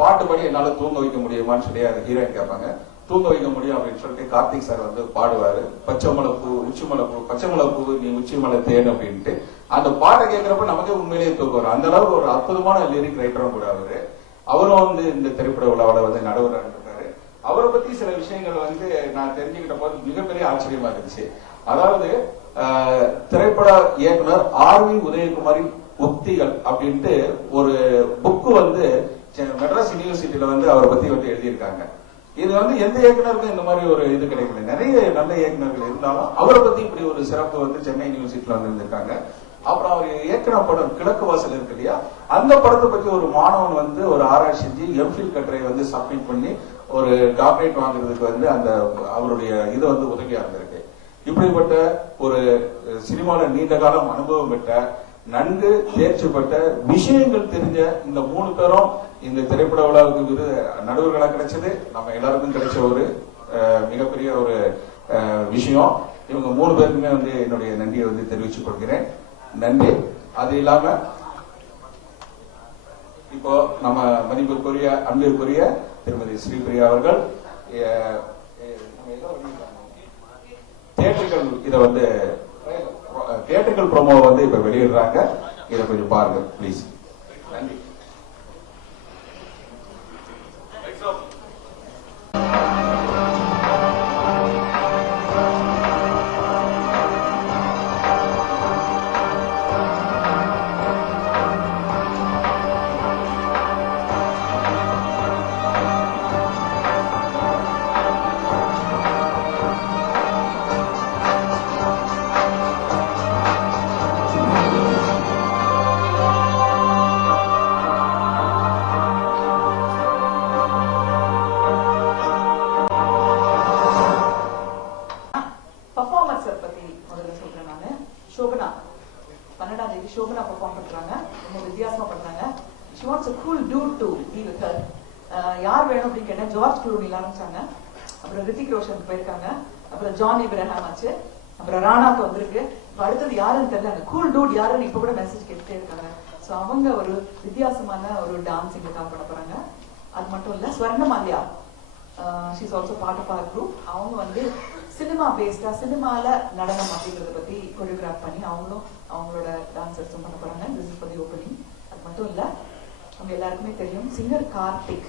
பாட்டு பாடி என்னால தூங்க வைக்க முடியுமான்னு சொல்லி அது ஹீரோயின் கேட்பாங்க. தூங்க வைக்க முடியும் அப்படின்னு சொல்லிட்டு கார்த்திக் சார் வந்து பாடுவாரு, பச்சை மலைப்பூ உச்சி மலைப்பூ, பச்சை மலைப்பூ நீ உச்சி மலை தேன் அப்படின்ட்டு. அந்த பாட்டை கேட்கிறப்ப நமக்கே உண்மையிலேயே தூக்கம் வரும். அந்த அளவுக்கு ஒரு அற்புதமான லிரிக் ரைட்டரும் கூட அவரு. அவரும் வந்து இந்த திரைப்பட விழாவில் வந்து நடுவராக இருக்காரு. அவரை பத்தி சில விஷயங்கள் வந்து நான் தெரிஞ்சுக்கிட்ட போது மிகப்பெரிய ஆச்சரியமா இருந்துச்சு. அதாவது திரைப்பட இயக்குனர் ஆர் வி உதயகுமாரின் உக்திகள் அப்படின்ட்டு ஒரு புக்கு வந்து மெட்ராஸ் யூனிவர்சிட்டியில வந்து அவரை பத்தி வந்து எழுதியிருக்காங்க. இது வந்து எந்த இயக்குனருக்கும் இந்த மாதிரி ஒரு இது கிடைக்கல. நிறைய நல்ல இயக்குனர்கள் இருந்தாலும் அவரை பத்தி இப்படி ஒரு சிறப்பு வந்து சென்னை யூனிவர்சிட்டியில வந்து இருந்திருக்காங்க. அப்புறம் அவர் இயக்குன படம் கிழக்கு வாசல் இருக்கு இல்லையா, அந்த படத்தை பத்தி ஒரு மாணவன் வந்து ஒரு ஆராய்ச்சி செஞ்சு எம்ஃபில் கட்டுரை வந்து சப்மிட் பண்ணி ஒரு டாக்டரேட் வாங்குறதுக்கு வந்து அந்த அவருடைய இது வந்து உதவியா இருந்திருக்கு. இப்படிப்பட்ட ஒரு சினிமால நீண்ட காலம் அனுபவம் பெற்ற, நன்கு தேர்ச்சி பெற்ற, விஷயங்கள் தெரிஞ்ச இந்த 3 பேரும் இந்த திரைப்பட விழாவுக்கு நடுவர்களா கிடைச்சது நம்ம எல்லாருக்கும் கிடைச்ச ஒரு மிகப்பெரிய ஒரு விஷயம். இவங்க 3 பேருக்குமே வந்து என்னுடைய நன்றியை வந்து தெரிவித்துக் கொள்கிறேன். நன்றி. அது இல்லாம இப்போ நம்ம மதிப்புக்குரிய அன்பிற்குரிய திருமதி ஸ்ரீபிரியா அவர்கள் தியேட்டர்கள் இதை வந்து தியேட்டர்கள் ப்ரோமோ வந்து இப்ப வெளியிடுறாங்க. இதை கொஞ்சம் பாருங்க பிளீஸ். நன்றி. Shobana perform பண்றாங்க. ரொம்ப வித்தியாசமா பண்றாங்க. She wants a cool dude to be with her. யார் வேணும் அப்படின்னு கேட்டா ஜார்ஜ் க்ளூனில ஆரம்பிச்சாங்க. அப்புறம் ரித்திக் ரோஷன் போயிருக்காங்க. அப்புறம் ஜான் இப்ராஹிம் ஆச்சு. அப்புறம் ராணாக்கு வந்திருக்கு. அடுத்தது யாருன்னு தெரியல. அந்த கூல் டூட் யாருன்னு இப்ப கூட மெசேஜ் கேட்டுட்டே இருக்காங்க. சோ அவங்க ஒரு வித்தியாசமான ஒரு டான்சிங் கால் பண்ண போறாங்க. அது மட்டும் இல்ல, Swarnamalya she is also part of our group. அவங்க வந்து சினிமா பேஸ்டா சினிமால நடனம் அப்படிங்கறத பத்தி கோரியோகிராஃப் பண்ணி அவங்களும் அவங்களோட டான்சர்ஸும் பண்ண போறாங்க. This is for the opening. அது மட்டும் இல்ல, அவங்க எல்லாருக்குமே தெரியும் singer Karthik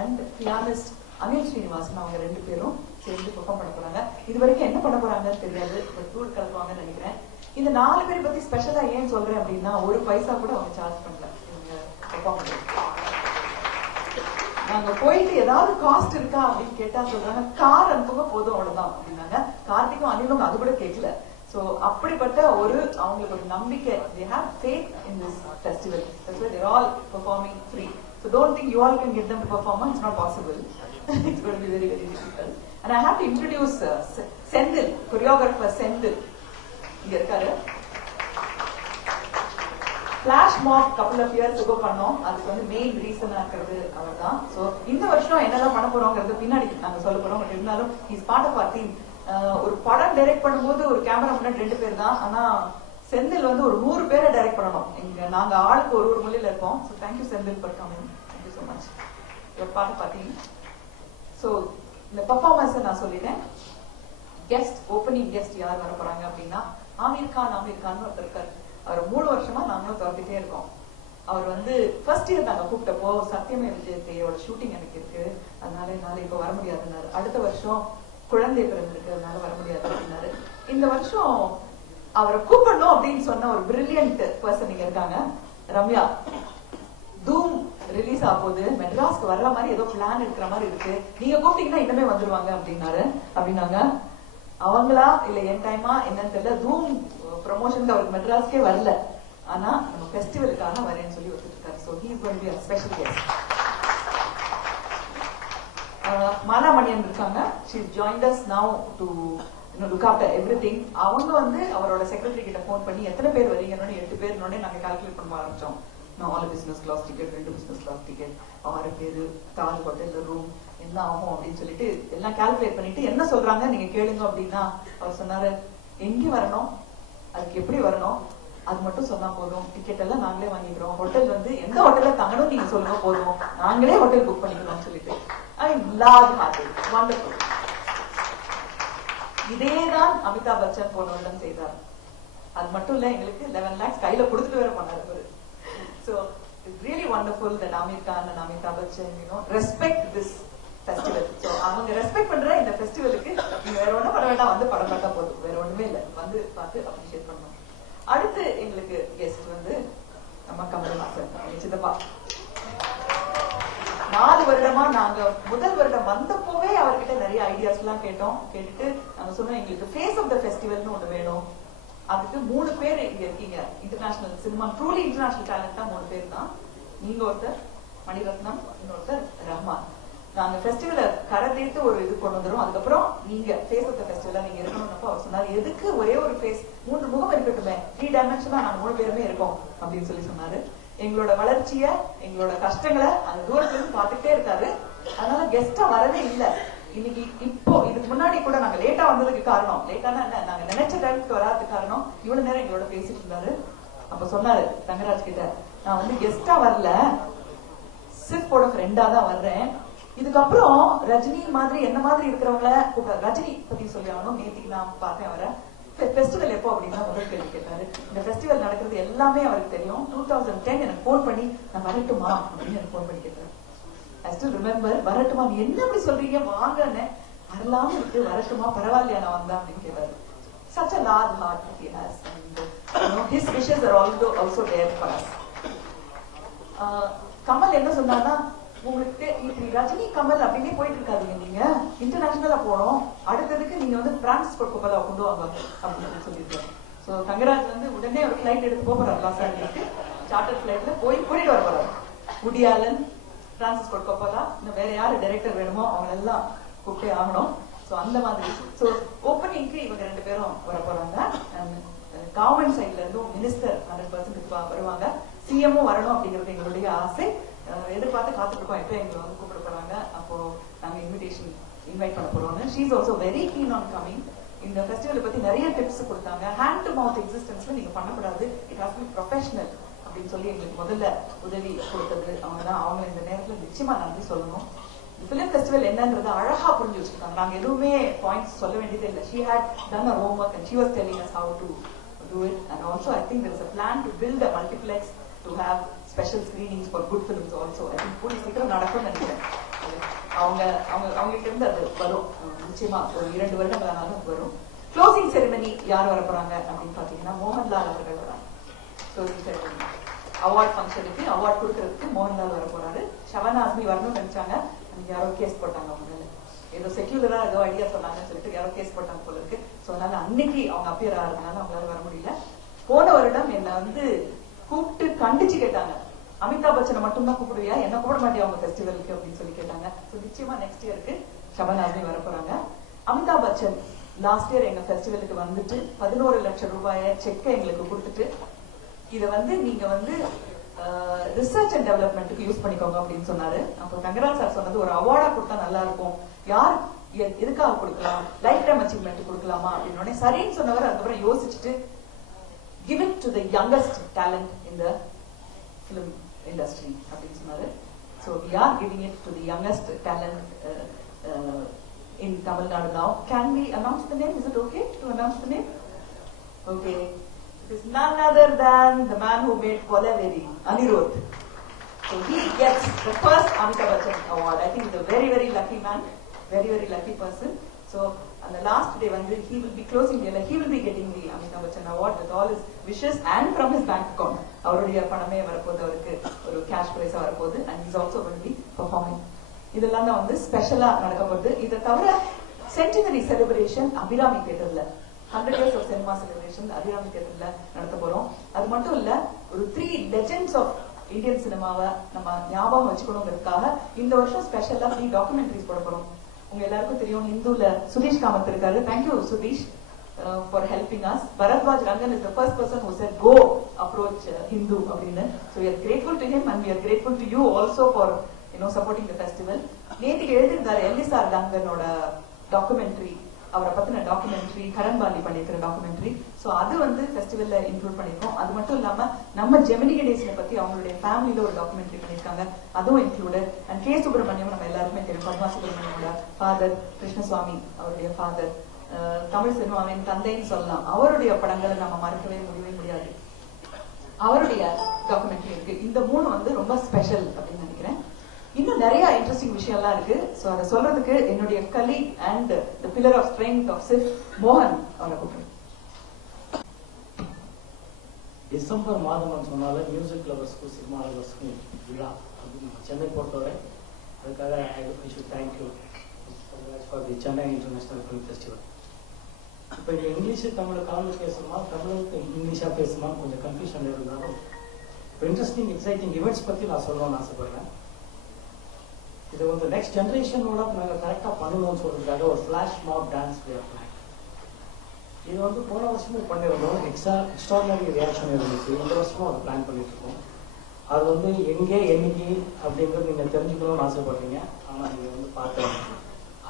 and pianist Anil Srinivasan, அவங்க 2 பேரும் சேர்ந்து பெர்ஃபார்ம் பண்ண போறாங்க. இது வரைக்கும் என்ன பண்ண போறாங்கன்னு தெரியாது, பட் டூர் கலக்குவாங்கன்னு நினைக்கிறேன். இந்த 4 பேரை பத்தி ஸ்பெஷலா ஏன் சொல்றேன் அப்படின்னா, ஒரு பைசா கூட அவங்க சார்ஜ் பண்ணல இவங்க பெர்ஃபார்ம் பண்ண. நாங்க போயிட்டு ஏதாவது காஸ்ட் இருக்கா அப்படின்னு கேட்டா சொல்றாங்க கார் அனுப்புங்க போதும் அவ்வளவுதான் அப்படின்னாங்க. கார்த்திக்கும் அனிலும் அது கூட கேட்கல. சோ அப்படிப்பட்ட ஒரு அவங்களுக்கு ஒரு நம்பிக்கை. they have faith in this festival. That's why they're all performing free. So don't think you all can get them to perform. It's not possible. It's going to be very, very difficult. And I have to introduce Sendil, choreographer Sendil. இங்க இருக்காரு. Flash mob couple of years ago பண்ணோம். அதுக்கு வந்து மெயின் ரீசனா இருக்கிறது அவர்தான். சோ இந்த வருஷம் என்னெல்லாம் பண்ண போறோம்ங்கிறது பின்னாடி நாங்க சொல்ல போறோம். பட் இருந்தாலும் is part of our team. ஒரு படம் டைரக்ட் பண்ணும்போது ஒரு கேமரா முன்னாடி 2 பேர் தான். ஆனா செந்தில் வந்து ஒரு 100 பேரை டைரக்ட் பண்ணணும். நாங்க ஆளுக்கு ஒரு மொழியில இருப்போம். So thank you Senthil for coming. Thank you so much. Your part of our team. So இந்த பர்ஃபார்மன்ஸை நான் சொல்லிட்டேன். கெஸ்ட் ஓப்பனிங் கெஸ்ட் யார் வர போறாங்க அப்படின்னா ஆமீர் கான் ஒருத்தர் இருக்காரு. அவர் 3 வருஷமா நாங்களும் துரத்திட்டே இருக்கோம். அவர் வந்து ஃபர்ஸ்ட் இயர் நாங்க கூப்பிட்டப்போ சத்தியமே விஜயத்தையோட ஷூட்டிங் எனக்கு இருக்கு, அதனால என்னால இப்ப வர முடியாதுன்னாரு. அடுத்த வருஷம் குழந்தை பிறந்திருக்கு, அதனால வர முடியாது அப்படின்னாரு. இந்த வருஷம் அவரை கூப்பிடணும் அப்படின்னு சொன்ன ஒரு பிரில்லியன்ட் பர்சன் இங்க இருக்காங்க, ரம்யா. தூம் ரிலீஸ் ஆகும்போது மெட்ராஸ்க்கு வர்ற மாதிரி ஏதோ பிளான் இருக்கிற மாதிரி இருக்கு, நீங்க கூப்பிட்டீங்கன்னா இன்னமே வந்துருவாங்க அப்படின்னாங்க. அவங்களா இல்ல என் டைமா என்னன்னு தெரியல, தூம் ப்ரமோஷனுக்கு அவருக்கு மெட்ராஸ்க்கே வரல, ஆனா நம்ம ஃபெஸ்டிவலுக்காக வரேன்னு சொல்லி ஒத்துட்டு இருக்காரு. So he is going to be a special guest. Malamanian இருக்காங்க. she has joined us now to look after everything. அவங்க வந்து அவரோட செக்ரட்டரி கிட்ட போன் பண்ணி எத்தனை பேர் வரீங்கன்னு 8 பேர்னோட நாங்க கால்குலேட் பண்ண ஆரம்பிச்சோம். 4 business class ticket, 2 business class ticket, 6 பேரு, தாஜ் ஹோட்டல்ல ரூம் என்ன ஆகும் அப்படின்னு சொல்லிட்டு எல்லாம் கால்குலேட் பண்ணிட்டு என்ன சொல்றாங்க நீங்க கேளுங்க அப்படின்னா அவர் சொன்னாரு, எங்க வரணும், அதுக்கு எப்படி வரணும், அது மட்டும் சொன்னா போதும், டிக்கெட் எல்லாம் நாங்களே வாங்கிக்கிறோம், ஹோட்டல் வந்து எந்த ஹோட்டல்ல தங்கணும் நீங்க சொல்லுங்க போதும், நாங்களே ஹோட்டல் புக் பண்ணிக்கிறோம் சொல்லிட்டு. இதேதான் அமிதாப் பச்சன் போன வருடம் செய்தார். அது மட்டும் இல்ல, எங்களுக்கு 11 lakhs கையில கொடுத்துட்டு வேற பண்ணாரு. So it's really wonderful that Amir Khan and Amitabh Bachchan, respect this festival. So அவங்க ரெஸ்பெக்ட் பண்ற இந்த ஃபெஸ்டிவலுக்கு நீங்க வேற ஒண்ணும் பண்ண வேண்டாம், வந்து படம் பார்த்தா போதும், வேற ஒண்ணுமே இல்ல, வந்து பார்த்து அப்ரிஷியேட் பண்ணணும். அடுத்து எங்களுக்கு கெஸ்ட் வந்து நம்ம கமல்ஹாசன் சித்தப்பா. 4 வருடமா நாங்க முதல் வருடம் வந்தப்போவே அவர்கிட்ட நிறைய ஐடியாஸ் எல்லாம் கேட்டுட்டு நாங்க சொன்னோம் எங்களுக்கு ஃபேஸ் ஆஃப் த ஃபெஸ்டிவல்னு ஒண்ணு வேணும். அதுக்கு 3 பேர் இங்க இருக்கீங்க, international cinema truly international talent தான் 3 பேர் தான். நீங்க ஒருத்தர், மணிரத்னம், இன்னொருத்தர் ரஹ்மான். நாங்க ஃபெஸ்டிவலை கரை தேர்த்து ஒரு இது கொண்டு வந்துடும், அதுக்கப்புறம் நீங்க ஃபேஸ் ஆஃப் த ஃபெஸ்டிவலா நீங்க இருக்கணும்னப்போ அவர் சொன்னாரு, எதுக்கு ஒரே ஒரு ஃபேஸ், 3 முகம் இருக்கட்டுமே, 3 டைமென்ஷனா நாங்க 3 பேருமே இருக்கோம் அப்படின்னு சொல்லி சொன்னாரு. எங்களோட வளர்ச்சிய, எங்களோட கஷ்டங்களை அந்த தூரத்துல இருந்து பாத்துட்டே இருக்காரு. அதனால கெஸ்டா வரவே இல்லை. இன்னைக்கு இப்போ இதுக்கு முன்னாடி கூட நாங்க லேட்டா வந்ததுக்கு காரணம், லேட்டானா என்ன, நாங்க நினைச்ச டைமுக்கு வராதுக்கு காரணம் இவ்வளவு நேரம் எங்களோட பேசிட்டு இருந்தாரு. அப்ப சொன்னாரு தங்கராஜ் கிட்ட, நான் வந்து கெஸ்டா வரல, சிஃபோட ஃப்ரெண்டா தான் வர்றேன், இதுக்கப்புறம் ரஜினி மாதிரி என்ன மாதிரி இருக்கிறவங்கள கூப்பிடாரு. ரஜினி பத்தி சொல்லி ஆகணும். நேற்றுக்கு நான் பார்த்தேன் அவரை. ஃபெஸ்டிவல் எப்போ அப்படின்னா முதல் கேள்வி கேட்டாரு. இந்த ஃபெஸ்டிவல் நடக்கிறது எல்லாமே அவருக்கு தெரியும். 2010 எனக்கு போன் பண்ணி நான் வரட்டுமா அப்படின்னு எனக்கு போன் பண்ணி கேட்டாரு. I still remember, வரட்டுமா, நீ என்ன அப்படி சொல்றீங்க, வாங்கன்னு, வரலாம இருக்கு, வரட்டுமா, பரவாயில்லையா நான் வந்தேன் அப்படின்னு கேட்டாரு. Such a large heart he has, and his wishes are also there for us. Kamal என்ன சொன்னான்னா, உங்களுக்கு இப்படி ரஜினி கமல் அப்படின்னே போயிட்டு இருக்காதீங்க, நீங்க இன்டர்நேஷனலா போனோம், அடுத்ததுக்கு நீங்க வந்து பிரான்ஸ் கொண்டு கொண்டு வாங்க அப்படின்னு சொல்லியிருக்காரு. சோ தங்கராஜ் வந்து உடனே ஒரு பிளைட் எடுத்து போறாரு லாஸ் ஏஞ்சல்ஸ்க்கு. சார்ட்டர் பிளைட்ல போய் கூட்டிட்டு வர போறாரு. வுடி ஆலன், பிரான்சிஸ் ஃபோர்ட் கொப்போலா, இன்னும் வேற யாரு டைரக்டர் வேணுமோ அவங்க எல்லாம் கூப்பிட்டே ஆகணும். சோ அந்த மாதிரி. சோ ஓப்பனிங்க்கு இவங்க 2 பேரும் வர போறாங்க. கவர்மெண்ட் சைட்ல இருந்தும் மினிஸ்டர் 100% வருவாங்க. சிஎம்மும் வரணும் அப்படிங்கிறது எங்களுடைய ஆசை. எதிர்பார்த்து காத்துட்டு இருக்கோம் எப்ப எங்களை வந்து கூப்பிட போறாங்க, அப்போ நாங்க இன்வைட் பண்ண போறோம்னு. She is also very keen on coming. இந்த ஃபெஸ்டிவலை பத்தி நிறைய டிப்ஸ் கொடுத்தாங்க. ஹேண்ட் டு மவுத் எக்ஸிஸ்டன்ஸ்ல நீங்க பண்ணக்கூடாது, it has to be professional அப்படின்னு சொல்லி எங்களுக்கு முதல்ல உதவி கொடுத்தது அவங்க தான். அவங்க இந்த நேரத்துல நிச்சயமா நன்றி சொல்லணும். பிலிம் ஃபெஸ்டிவல் என்னன்றது அழகா புரிஞ்சு வச்சிருக்காங்க. நாங்க எதுவுமே பாயிண்ட்ஸ் சொல்ல வேண்டியதே இல்லை. She had done her homework and she was telling us how to do it. And also I think there is a plan to build a multiplex to have special screenings for good films also. I think கூடிய சீக்கிரம் நடக்கும்னு நினைக்கிறேன். அவங்ககிட்ட இருந்து அது வரும் நிச்சயமா. ஒரு 2 வருடங்களானாலும் அது வரும். க்ளோசிங் செரிமனி யார் வர போறாங்க அப்படின்னு பாத்தீங்கன்னா மோகன்லால் அவர்கள் வராங்க. க்ளோசிங் செரிமனி அவார்ட் ஃபங்க்ஷனுக்கு அவார்ட் கொடுக்கறதுக்கு மோகன்லால் வர போறாரு. ஷபானா ஆஸ்மி வரணும்னு நினைச்சாங்க, அன்னைக்கு யாரோ கேஸ் போட்டாங்க அவங்க மேல. ஏதோ செக்யூலரா ஏதோ ஐடியா சொன்னாங்கன்னு சொல்லிட்டு யாரோ கேஸ் போட்டாங்க போல இருக்கு. ஸோ அதனால அன்னைக்கு அவங்க அப்பியர் ஆகிறதுனால அவங்களால வர முடியல. போன வருடம் என்னை வந்து கூப்பிட்டு கண்டிச்சு கேட்டாங்க, அமிதாப் பச்சனை மட்டும்தான் கூப்பிடுவியா, என்ன கூப்பிட மாட்டியா அவங்க ஃபெஸ்டிவலுக்கு அப்படின்னு சொல்லி கேட்டாங்க. ஸோ நிச்சயமா நெக்ஸ்ட் இயருக்கு ஷபானா ஆஸ்மி வர போறாங்க. அமிதாப் பச்சன் லாஸ்ட் இயர் எங்க ஃபெஸ்டிவலுக்கு வந்துட்டு 11 லட்சம் ரூபாயை செக்கை எங்களுக்கு கொடுத்துட்டு, இதை வந்து நீங்க வந்து ரிசர்ச் அண்ட் டெவலப்மெண்ட்டுக்கு யூஸ் பண்ணிக்கோங்க அப்படின்னு சொன்னாரு. அப்போ ரங்கராஜ் சார் சொன்னது, ஒரு அவார்டா கொடுத்தா நல்லா இருக்கும், யார் எதுக்காக கொடுக்கலாம், லைஃப் டைம் அச்சீவ்மெண்ட் கொடுக்கலாமா அப்படின்னு சரின்னு சொன்னவர். அதுக்கப்புறம் யோசிச்சுட்டு give it to the youngest talent in the film industry அப்படின்னு சொன்னாரு. So we are giving it to the youngest talent in Tamil Nadu now. Can we announce the name? Is it okay to announce the name? Okay. It is none other than the man who made Kolaveri, Anirudh. So he gets the first Amitabh Bachchan award. I think he's a very, very lucky man, very, very lucky person. So on the last day, when he will be closing the year, he will be getting the Amitabh Bachchan award with all his wishes and from his bank account. அவருடைய பணமே வரப்போகுது, அவருக்கு ஒரு கேஷ் பிரைஸா வரப்போகுது. And he's also going to be performing. இதெல்லாம் தான் வந்து ஸ்பெஷலா நடக்க போகுது. இதை தவிர சென்டினரி செலிப்ரேஷன் அபிராமி தியேட்டர்ல 100 years of cinema celebration Abirami தியேட்டர்ல நடத்த போறோம். அது மட்டும் இல்ல, ஒரு 3 legends of இந்தியன் சினிமாவை நம்ம ஞாபகம் வச்சுக்கணுங்கிறதுக்காக இந்த வருஷம் ஸ்பெஷலா 3 டாக்குமெண்ட்ரிஸ் போட போறோம். உங்க எல்லாருக்கும் தெரியும், இந்துல சுதீஷ் காமத் இருக்காரு. Thank you Sudheesh for helping us. Bharadwaj Rangan is the first person who said go approach Hindu அப்படின்னு. So we are grateful to him and we are grateful to you also for supporting the festival. நேற்றுக்கு எழுதியிருந்தாரு எல்லிசார் டங்கனோட டாக்குமெண்ட்ரி, அவரை பத்தின டாக்குமெண்ட்ரி, கரண் பாலி பண்ணிருக்கிற டாக்குமெண்ட்ரி. ஸோ அது வந்து ஃபெஸ்டிவல்ல இன்க்ளூட் பண்ணிருக்கோம். அது மட்டும் இல்லாம நம்ம ஜெமினி கணேசனை பத்தி அவங்களுடைய ஃபேமிலியில ஒரு டாக்குமெண்ட்ரி பண்ணிருக்காங்க, அதுவும் இன்க்ளூடட். அண்ட் கே சுப்பிரமணியம் நம்ம எல்லாருக்குமே தெரியும், பத்மா சுப்பிரமணியோட ஃபாதர், கிருஷ்ணசுவாமி அவருடைய ஃபாதர், தமிழ் சினிமாவின் தந்தைன்னு சொல்லலாம். அவருடைய படங்களை நம்ம மறக்கவே முடியாது. அவருடைய டாக்குமெண்ட்ரி இருக்கு. இந்த 3 வந்து ரொம்ப ஸ்பெஷல் அப்படின்னு நினைக்கிறேன். இன்னும் நிறைய இன்ட்ரெஸ்டிங் விஷயம்லாம் இருக்கு. ஸோ அதை சொல்றதுக்கு என்னுடைய colleague and the pillar of strength of Shiv மோகன் அவரை கூப்பிடுறேன். டிசம்பர் மாதம் சொன்னால மியூசிக் லவர்ஸ்க்கும் சினிமா லவர்ஸ்க்கும் விழா சென்னை பொறுத்தவரை. அதுக்காக I should thank you for the Chennai international film festival. இப்போ இங்கே இங்கிலீஷு தமிழ் கலந்து பேசணுமா, தமிழுக்கு இங்கிலீஷாக பேசணுமா கொஞ்சம் கன்ஃபியூஷன் இருந்தாலும், இப்போ இன்ட்ரெஸ்டிங் எக்ஸைட்டிங் ஈவெண்ட்ஸ் பற்றி நான் சொல்லணும்னு ஆசைப்படுறேன். இது வந்து நெக்ஸ்ட் ஜென்ரேஷனோட நாங்கள் கரெக்டாக பண்ணணும்னு சொல்றதுக்காக ஒரு ஃபிளாஷ் மாப் டான்ஸ் பிளான். இது வந்து போன வருஷமும் பண்ணியிருந்தோம், எக்ஸ்ட்ராடினரி ரியாக்ஷன் இருந்துச்சு. இந்த வருஷமும் அதை பிளான் பண்ணிட்டு இருக்கோம். அது வந்து எங்கே என்னைக்கு அப்படிங்கிறது நீங்கள் தெரிஞ்சுக்கணும்னு ஆசைப்படுறீங்க. ஆனால் நீங்கள் வந்து பார்க்கலாம்,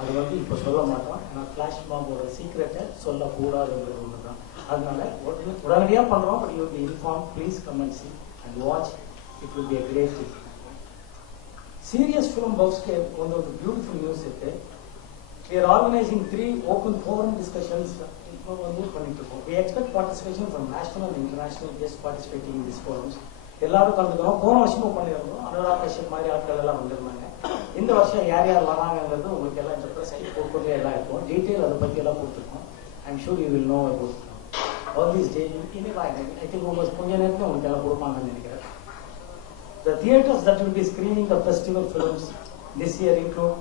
அது வந்து இப்போ சொல்ல மாட்டோம். ஏன்னா ஃபிளாஷ் மாபோட சீக்ரெட்டை சொல்லக்கூடாதுங்கிறது ஒன்று தான். அதனால உடனடியாக பண்ணுறோம். But you be inform, please come and see and watch. It will be a great thing. Serious film buffs ke one of the beautiful news itte. We are organizing 3 open forum discussions. We expect participation from national and international guests participating in these forums. எல்லாரும் கலந்துக்கிறோம். போன வருஷமும் பண்ணியிருந்தோம். அனுராக் கஷ்யப் மாதிரி ஆட்கள் எல்லாம் வந்திருந்தாங்க. இந்த வருஷம் யார் யார் வராங்கிறது உங்களுக்கு எல்லாம் இந்த ப்ரெஸ்க்கு போக்குவரத்து எல்லாம் இருக்கும். டீட்டெயில் அதை பற்றி எல்லாம் கொடுத்துருக்கோம். I am sure you will know about all these day. I think உங்களுக்கு கொஞ்ச நேரத்தில் உங்களுக்கு எல்லாம் கொடுப்பாங்கன்னு நினைக்கிறேன். The theatres that will be screening the festival films this year include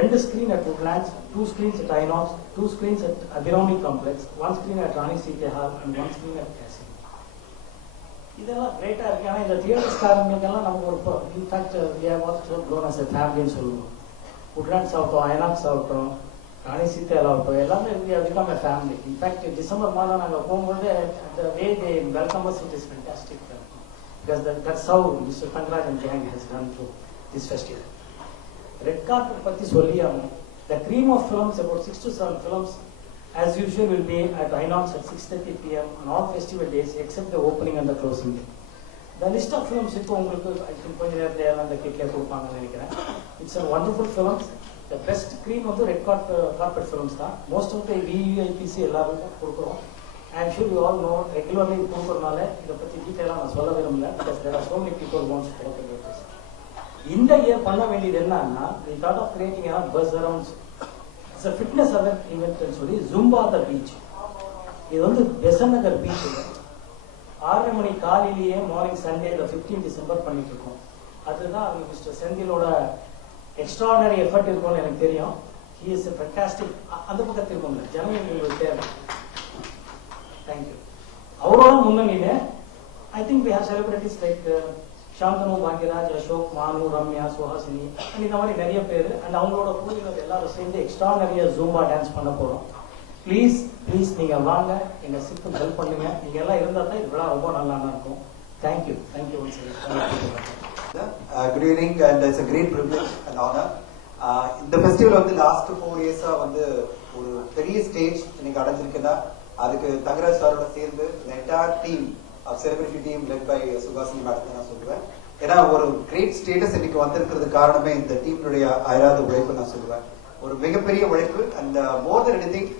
2 screens at Woodlands, 2 screens at Inox, 2 screens at Abhirami Complex, 1 screen at Rani C.K. Hall and 1 screen at Casino. இதெல்லாம் கிரேட்டா இருக்கு. ஆனால் இந்த தியேட்டர்ஸ்காரங்களுக்கெல்லாம் நம்ம ஒரு in fact we have also grown as a family ன்னு சொல்லுவோம். Woodlands ஆகட்டும், ஐநாக்ஸ் ஆகட்டும், ராணி சீதேல் ஆகட்டும், எல்லாமே we have become a family. In fact December மாதம் நாங்கள் போகும்போது the way they welcome us, it is fantastic. Because that's how Mr. Pangraj and gang has done through this festival. Red carpet பத்தி சொல்லியாகும். The cream of films, about 6 to 7 films, as usual, will be at Inox at 6:30 p.m. on all festival days except the opening and the closing day. The list of films இப்போ உங்களுக்கு I think கொஞ்ச நேரத்துல எல்லாம் அந்த கிட்ல கொடுப்பாங்கன்னு நினைக்கிறேன். It's a wonderful films. The best cream வந்து red carpet films தான். Most of the VVIPC எல்லாருக்கும் கொடுக்குறோம். I am sure you all know regularly கொடுக்கறனால இதை பற்றி டீட்டெயிலாக நான் சொல்ல விரும்பல. because there are so many people who want to talk about this. இந்த இயர் பண்ண வேண்டியது என்னன்னா, we thought of creating a buzz around. It's a fitness event ன்னு சொல்லி Zumba the beach. இது வந்து பெசன் நகர் பீச். 6:30 மணி காலையிலேயே மார்னிங் சண்டே 15 டிசம்பர் பண்ணிட்டு இருக்கோம். அதுதான் மிஸ்டர் செந்திலோட எக்ஸ்ட்ராடனரி எஃபர்ட் இருக்கும்னு எனக்கு தெரியும். He is a fantastic. அந்த பக்கத்தில் இருக்கும்ல ஜனங்கள் உங்களுக்கு தேவை. தேங்க்யூ. அவரோட முன்னணியில I think we have celebrities like Shanthanu, Bhagyaraj, Ashok, Manu, Ramya, Suhasini இந்த மாதிரி நிறைய பேர் அண்ட் அவங்களோட குழுவினர் எல்லாரும் சேர்ந்து எக்ஸ்ட்ராடனரியா ஜூம்பா டான்ஸ் பண்ண போறோம். ப்ளீஸ் நீங்க வாங்க, எங்க சிக்கு ஹெல்ப் பண்ணுங்க. நீங்க எல்லாம் இருந்தா தான் இது விழா ரொம்ப நல்லா இருக்கும். Thank you. Good evening, and it's a great privilege and honor. இந்த ஃபெஸ்டிவல் வந்து லாஸ்ட் 4 இயர்ஸா வந்து ஒரு பெரிய ஸ்டேஜ் இன்னைக்கு அடைஞ்சிருக்குன்னா அதுக்கு தங்கராஜ் சாரோட சேர்ந்து இந்த entire team celebrity team led by Suhasini madam நான் சொல்லுவேன். ஏன்னா ஒரு கிரேட் ஸ்டேட்டஸ் இன்னைக்கு வந்திருக்கிறது காரணமே இந்த டீமுடைய அயராத உழைப்பு நான் சொல்லுவேன். ஒரு மிகப்பெரிய உழைப்பு. அண்ட் மோர் தென் எனிதிங்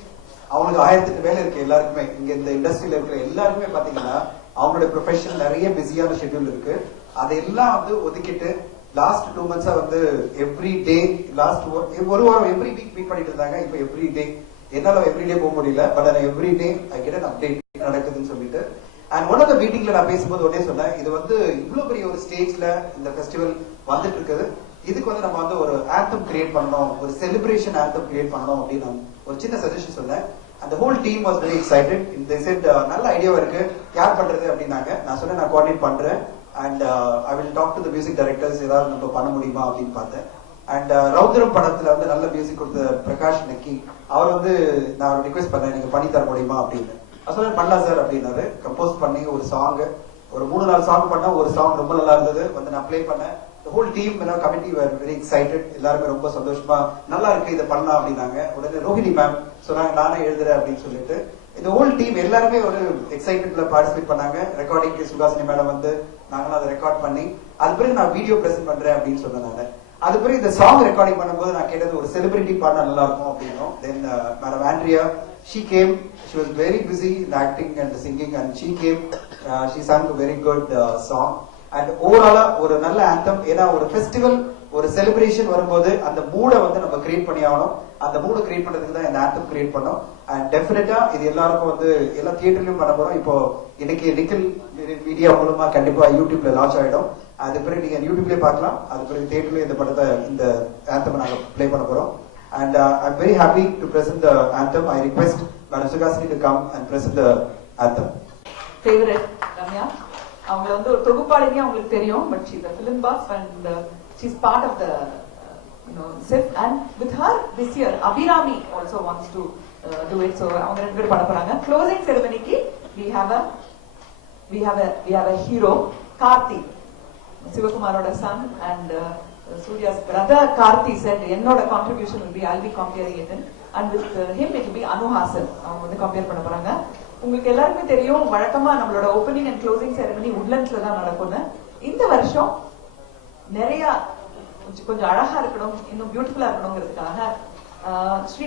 அவங்களுக்கு 1008 வேலை இருக்கு எல்லாருக்குமே. இங்க இந்த இண்டஸ்ட்ரியில இருக்கிற எல்லாருக்குமே பாத்தீங்கன்னா அவங்களுடைய ப்ரொஃபஷன் நிறைய பிஸியான ஷெட்யூல் இருக்கு. அதெல்லாம் வந்து ஒதுக்கிட்டு லாஸ்ட் 2 மந்த்ஸா வந்து எவ்ரி டே லாஸ்ட் ஒரு வாரம் எவ்ரி வீக் மீட் பண்ணிட்டு இருந்தாங்க. இப்ப எவ்ரி டே என்னால எவ்ரி டே போக முடியல, பட் ஆனா every day I get an update நடக்குதுன்னு சொல்லிட்டு. அண்ட் ஒன் ஆஃப் த மீட்டிங்ல நான் பேசும்போது உடனே சொன்னேன், இது வந்து இவ்வளவு பெரிய ஒரு ஸ்டேஜ்ல இந்த ஃபெஸ்டிவல் வந்துட்டு இருக்குது. இதுக்கு வந்து நம்ம வந்து ஒரு ஆந்தம் கிரியேட் பண்ணணும், ஒரு செலிப்ரேஷன் ஆந்தம் கிரியேட் பண்ணணும் அப்படின்னு நான் ஒரு சின்ன சஜஷன் சொன்னேன். அந்த whole team was very excited. இந்த செட் நல்ல ஐடியாவா இருக்கு, யார் பண்றது அப்படின்னாங்க. நான் சொன்னேன் நான் கோஆர்டினேட் பண்றேன் and I will talk to the music directors, ஏதாவது நம்ம பண்ண முடியுமா அப்படின்னு பார்த்தேன். அண்ட் ரௌத்ரம் படத்துல வந்து நல்ல மியூசிக் கொடுத்த பிரகாஷ் நக்கி அவர் வந்து நான் ரிக்வெஸ்ட் பண்ணேன், நீங்க பண்ணி தர முடியுமா அப்படின்னு. அசல் பண்ணலாம் சார் அப்படின்னாரு. கம்போஸ் பண்ணி ஒரு சாங், ஒரு 3-4 சாங் பண்ணா ஒரு சாங் ரொம்ப நல்லா இருந்தது. வந்து நான் ப்ளே பண்ணேன். Whole team committee were very excited. எல்லாருமே ரொம்ப சந்தோஷமா நல்லா இருக்கு இதை பண்ணலாம் அப்படின்னாங்க. உடனே ரோஹிணி மேம் சொன்னாங்க நானே எழுதுறேன் அப்படின்னு சொல்லிட்டு இந்த ஹோல் டீம் எல்லாருமே ஒரு எக்ஸைட்மெண்ட்ல பார்ட்டிசிபேட் பண்ணாங்க. ரெக்கார்டிங் சுகாசினி மேடம் வந்து நாங்களும் அதை ரெக்கார்ட் பண்ணி அது பிறகு நான் வீடியோ பிரசன்ட் பண்றேன் அப்படின்னு சொன்னேன். அது பிறகு இந்த சாங் ரெக்கார்டிங் பண்ணும்போது நான் கேட்டது ஒரு செலிபிரிட்டி பாடினா நல்லா இருக்கும் அப்படின்னும். Then madam Andrea she came, she was very busy in acting and singing and she came, she sang a very good song and overall ஒரு நல்ல anthem. ஏன்னா ஒரு ஃபெஸ்டிவல் ஒரு செலிப்ரேஷன் வரும்போது அந்த மூட வந்து நம்ம கிரியேட் பண்ணி ஆகணும். அந்த மூட கிரியேட் பண்றதுக்கு தான் இந்த anthem கிரியேட் பண்ணோம். அண்ட் டெஃபினட்டா இது எல்லாருக்கும் வந்து எல்லா தியேட்டர்லயும் பண்ண போறோம். இப்போ இன்னைக்கு நிக்கில் மீடியா மூலமா கண்டிப்பா யூடியூப்ல லான்ச் ஆயிடும். அது பிறகு நீங்க யூடியூப்லயே பார்க்கலாம். அது பிறகு தியேட்டர்லயே இந்த படத்தை இந்த anthem நாங்க ப்ளே பண்ண போறோம். And I'm very happy to present the anthem. I request Madam Sugasini to come and present the anthem. Favorite Ramya, அவங்கள வந்து ஒரு தொகுப்பாளினியா உங்களுக்கு தெரியும், but she's a film buff and she's part of the set. And with her this year, Abhirami also wants to do it. So அவங்க ரெண்டு பேரும் பண்ண போறாங்க. Closing ceremony க்கு we have a hero, Karthi, Sivakumaroட son and Surya's brother. Karthi said என்னோட contribution will be I'll be comparing it and with him it will be Anu Hasan. அவங்க வந்து கம்பேர் பண்ண போறாங்க. உங்களுக்கு எல்லாருமே தெரியும் வழக்கமா நம்மளோட ஓப்பனிங் அண்ட் க்ளோசிங் செரமனி உட்லண்ட்ஸ்ல தான் நடக்கும்னு. இந்த வருஷம் நிறைய கொஞ்சம் அழகா இருக்கணும், இன்னும் பியூட்டிஃபுல்லா இருக்கணுங்கிறதுக்காக ஸ்ரீ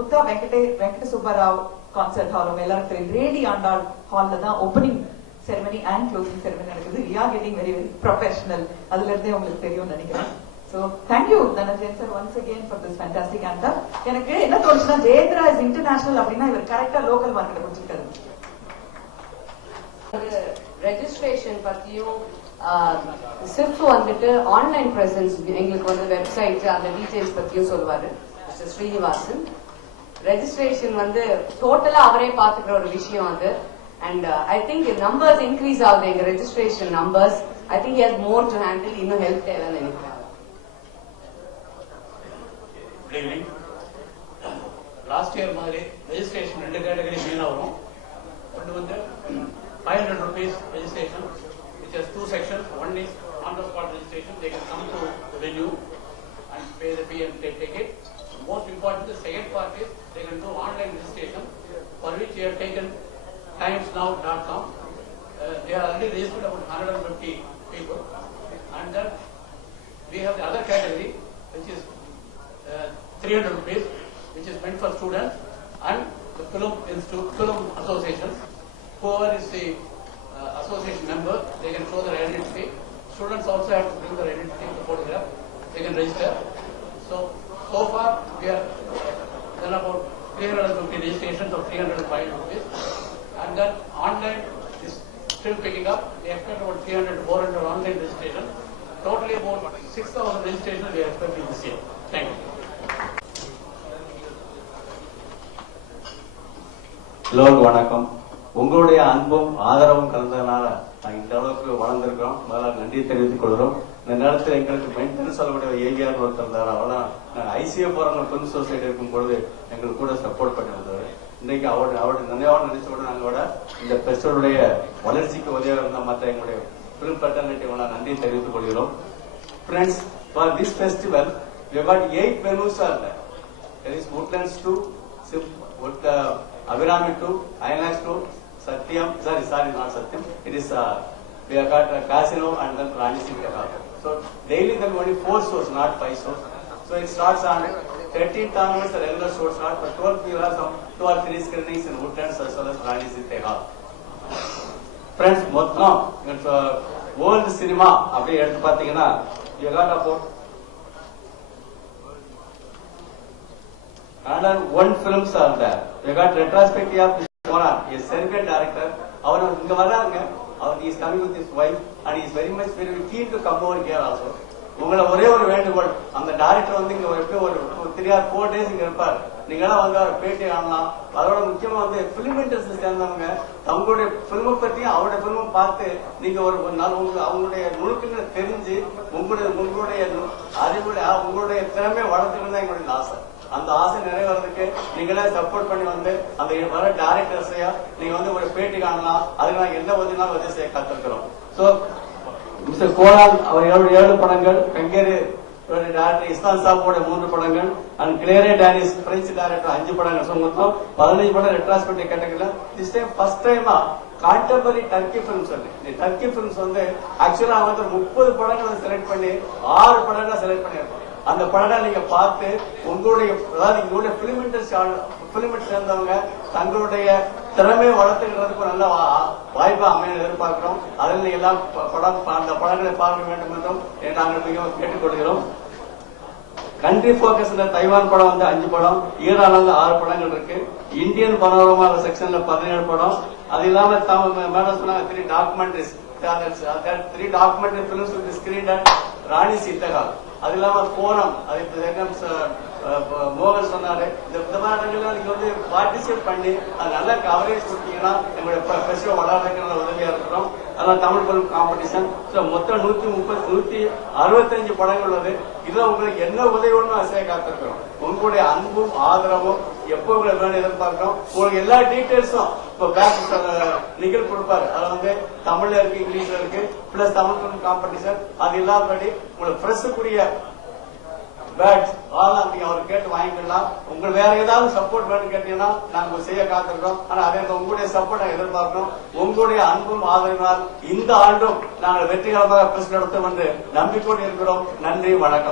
முத்தா வெங்கட சுப்பராவ் கான்சர்ட் ஹால் உங்க எல்லாரும் தெரியும் ரேடி ஆண்டாள் ஹால்ல தான் opening ceremony and closing ceremony நடக்குது. We are getting very very professional. அதுல இருந்தே உங்களுக்கு தெரியும்னு நினைக்கிறேன். So thank you Dhananjayan sir once again for this fantastic anthem. எனக்கு என்ன தோணுச்சுன்னா ஜெயேந்திரா இஸ் இன்டர்நேஷனல் அப்படின்னா இவர் கரெக்டா லோக்கல் மார்க்கெட் பிடிச்சிருக்காரு. ரெஜிஸ்ட்ரேஷன் பத்தியும் சிர்ஃப் வந்துட்டு ஆன்லைன் பிரசன்ஸ் எங்களுக்கு வந்து வெப்சைட் அந்த டீடைல்ஸ் பத்தியும் சொல்லுவாரு மிஸ்டர் ஸ்ரீனிவாசன். ரெஜிஸ்ட்ரேஷன் வந்து டோட்டலா அவரே பாத்துக்கிற ஒரு விஷயம் அது. And I think the numbers increase ஆகுது எங்க registration numbers. I think he has more to handle. இன்னும் ஹெல்ப் தேவைன்னு நினைக்கிறேன். Good evening. Last year மாதிரி registration ரெண்டு கேட்டகரி மெயினா வரும். ஒன்று வந்து 500 rupees registration, which has two sections. One is on the spot registration. They can come to the venue and pay the fee and take ticket. Most important, the second part is they can do online registration, for which we have taken timesnow.com. They are already registered about 150 people. And then we have the other category, which is 300 rupees, which is meant for students and the film institute, film associations. Whoever is the association member, they can show their identity. Students also have to bring their identity, the photograph. They can register. So far we are done about 350 registrations of 305 rupees. And then online is still picking up. We expect about 300 to 400 online registration. Totally about 6,000 registrations we are expecting this year. Thank you. எல்லோருக்கும் வணக்கம். உங்களுடைய அன்பும் ஆதரவும் கலந்ததுனால நான் இந்த அளவுக்கு வளர்ந்துருக்கோம். முதல்ல நன்றி தெரிவித்துக் கொள்கிறோம். இந்த நேரத்தில் எங்களுக்கு மெயின்டெனன்ஸ் சொல்லக்கூடிய ஏவிஆர் ஒருத்தர் இருந்தார். அவெல்லாம் நாங்கள் ஐசிஎஃப் போகிற ஃபிலிம் சொசைட்டி இருக்கும்பொழுது எங்களுக்கு கூட சப்போர்ட் பண்ணியிருந்தார். இன்றைக்கு அவருடைய நினைவாக நினைச்சோட நாங்களோட இந்த பெஸ்டோடைய வளர்ச்சிக்கு உதவியாக இருந்த மற்ற எங்களுடைய ஃபிலிம் ஃபெட்டர்னிட்டியோட நன்றி தெரிவித்துக் கொள்கிறோம். Friends, for this festival, we have got 8 venues are there. There is Woodlands 2, Abhirami 2, INAX 2, Satyam, sorry, not Satyam. It is, we have got Casino and then Rani Singh. So daily there are only 4 shows, not 5 shows. So it starts on 13th onwards, the regular shows start. For 12th, we will have some 2 or 3 screenings in Woodlands as well as Rani Singh. Friends, மொத்தம் வேர்ல்டு சினிமா அப்படி எடுத்து பார்த்தீங்கன்னா you got about 101 films are there. You got retrospective of Mona, a Serbian director. அவர் இங்க வர்றாங்க. அவர் is coming with his wife and he is very much very keen to come over here also. உங்களை ஒரே ஒரு வேண்டுகோள், அந்த டைரக்டர் வந்து இங்க எப்படி ஒரு 3 or 4 days இங்க இருப்பார். நீங்களாம் வந்து அவர் பேட்டி காணலாம். அதோட முக்கியமா வந்து பிலிம் இண்டஸ்ட்ரி சேர்ந்தவங்க அவங்களுடைய பிலிமை பற்றியும் அவருடைய பிலிமை பார்த்து நீங்க ஒரு நாள் அவங்களுடைய நுணுக்கங்களை தெரிஞ்சு உங்களுடைய அறிவுடைய உங்களுடைய திறமையை வளர்த்துக்கணும் தான் எங்களுடைய ஆசை. அந்த ஆசை நிறைவேறதுக்கு நீங்களே சப்போர்ட் பண்ணி வந்து அந்த வர டைரக்டர்ஸையா நீங்க வந்து ஒரு பேட்டி காணலாம். அதுக்கு நாங்கள் எந்த உதவினாலும் உதவி செய்ய காத்திருக்கிறோம். ஸோ மிஸ்டர் கோலால் அவர் 7 படங்கள், கங்கேரி டைரக்டர் இஸ்லான் சாபோட 3 படங்கள் அண்ட் கிளேரே டேனிஸ் பிரெஞ்சு டைரக்டர் 5 படங்கள். ஸோ மொத்தம் 15 படம் ரெட்ராஸ்பெக்டிவ் கேட்டகரியில திஸ் டைம் ஃபர்ஸ்ட் டைமா கான்டெம்பரரி டர்க்கி பிலிம்ஸ் வந்து இந்த டர்க்கி பிலிம்ஸ் வந்து ஆக்சுவலா வந்து 30 படங்களை செலக்ட் பண்ணி 6 படங்களை செலக்ட் பண்ணியிருக்கோம். அந்த படங்களை நீங்க பார்த்து உங்களுடைய பிலிம் இண்டஸ்ட்ரி சேர்ந்தவங்க தங்களுடைய திறமையை வளர்த்துக்கிறதுக்கு நல்ல வாய்ப்பா அமைய எதிர்பார்க்கிறோம். அதில் நீங்க எல்லாம் அந்த படங்களை பார்க்க வேண்டும் என்றும் நாங்கள் மிகவும் கேட்டுக்கொள்கிறோம். கண்ட்ரி போக்கஸ் தைவான் படம் வந்து 5 படம், ஈரான்ல 6 படங்கள் இருக்கு. இந்தியன் பனோரமா செக்ஷன்ல 17 படம். அது இல்லாம மேடம் சொன்னாங்க 3 documentaries 3 documentary films with screen at Rani Seethai hall. அது இல்லாம போனம் மோகன் சொன்னாரு. இந்த மாதிரி இடங்கள்ல நீங்க வந்து பார்ட்டிசிபேட் பண்ணி அது நல்ல கவரேஜ் கொடுத்தீங்கன்னா எங்களுடைய பெஸ்டிவல் வளர்றதுக்கு நல்ல உதவியா இருக்கிறோம். அதனால தமிழ் பிலிம் காம்படிஷன் மொத்தம் 165 படங்கள் உள்ளது. இதுல உங்களுக்கு என்ன உதவி ஒன்றும் அசைய காத்திருக்கிறோம். உங்களுடைய அன்பும் ஆதரவும் எப்போ உங்களுக்கு வேணும் எதிர்பார்க்கிறோம். உங்களுக்கு எல்லா டீட்டெயில்ஸும் இப்போ பேங்க் நிகழ் கொடுப்பாரு. அது வந்து தமிழ்ல இருக்கு, இங்கிலீஷ்ல இருக்கு, பிளஸ் தமிழ் பிலிம் காம்படிஷன். அது இல்லாதபடி உங்களுக்கு பிரஸுக்குரிய பேட்ச் அதெல்லாம் நீங்க அவர் கேட்டு வாங்கிக்கலாம். உங்களுக்கு வேற ஏதாவது சப்போர்ட் வேணும்னு கேட்டீங்கன்னா நாங்க செய்ய காத்திருக்கோம். ஆனா அதே உங்களுடைய சப்போர்ட் நாங்கள் எதிர்பார்க்கிறோம். உங்களுடைய அன்பும் ஆதரவினால் இந்த ஆண்டும் நாங்கள் வெற்றிகரமாக பிரஸ் நடத்தும் என்று நம்பிக்கொண்டு இருக்கிறோம். நன்றி, வணக்கம்.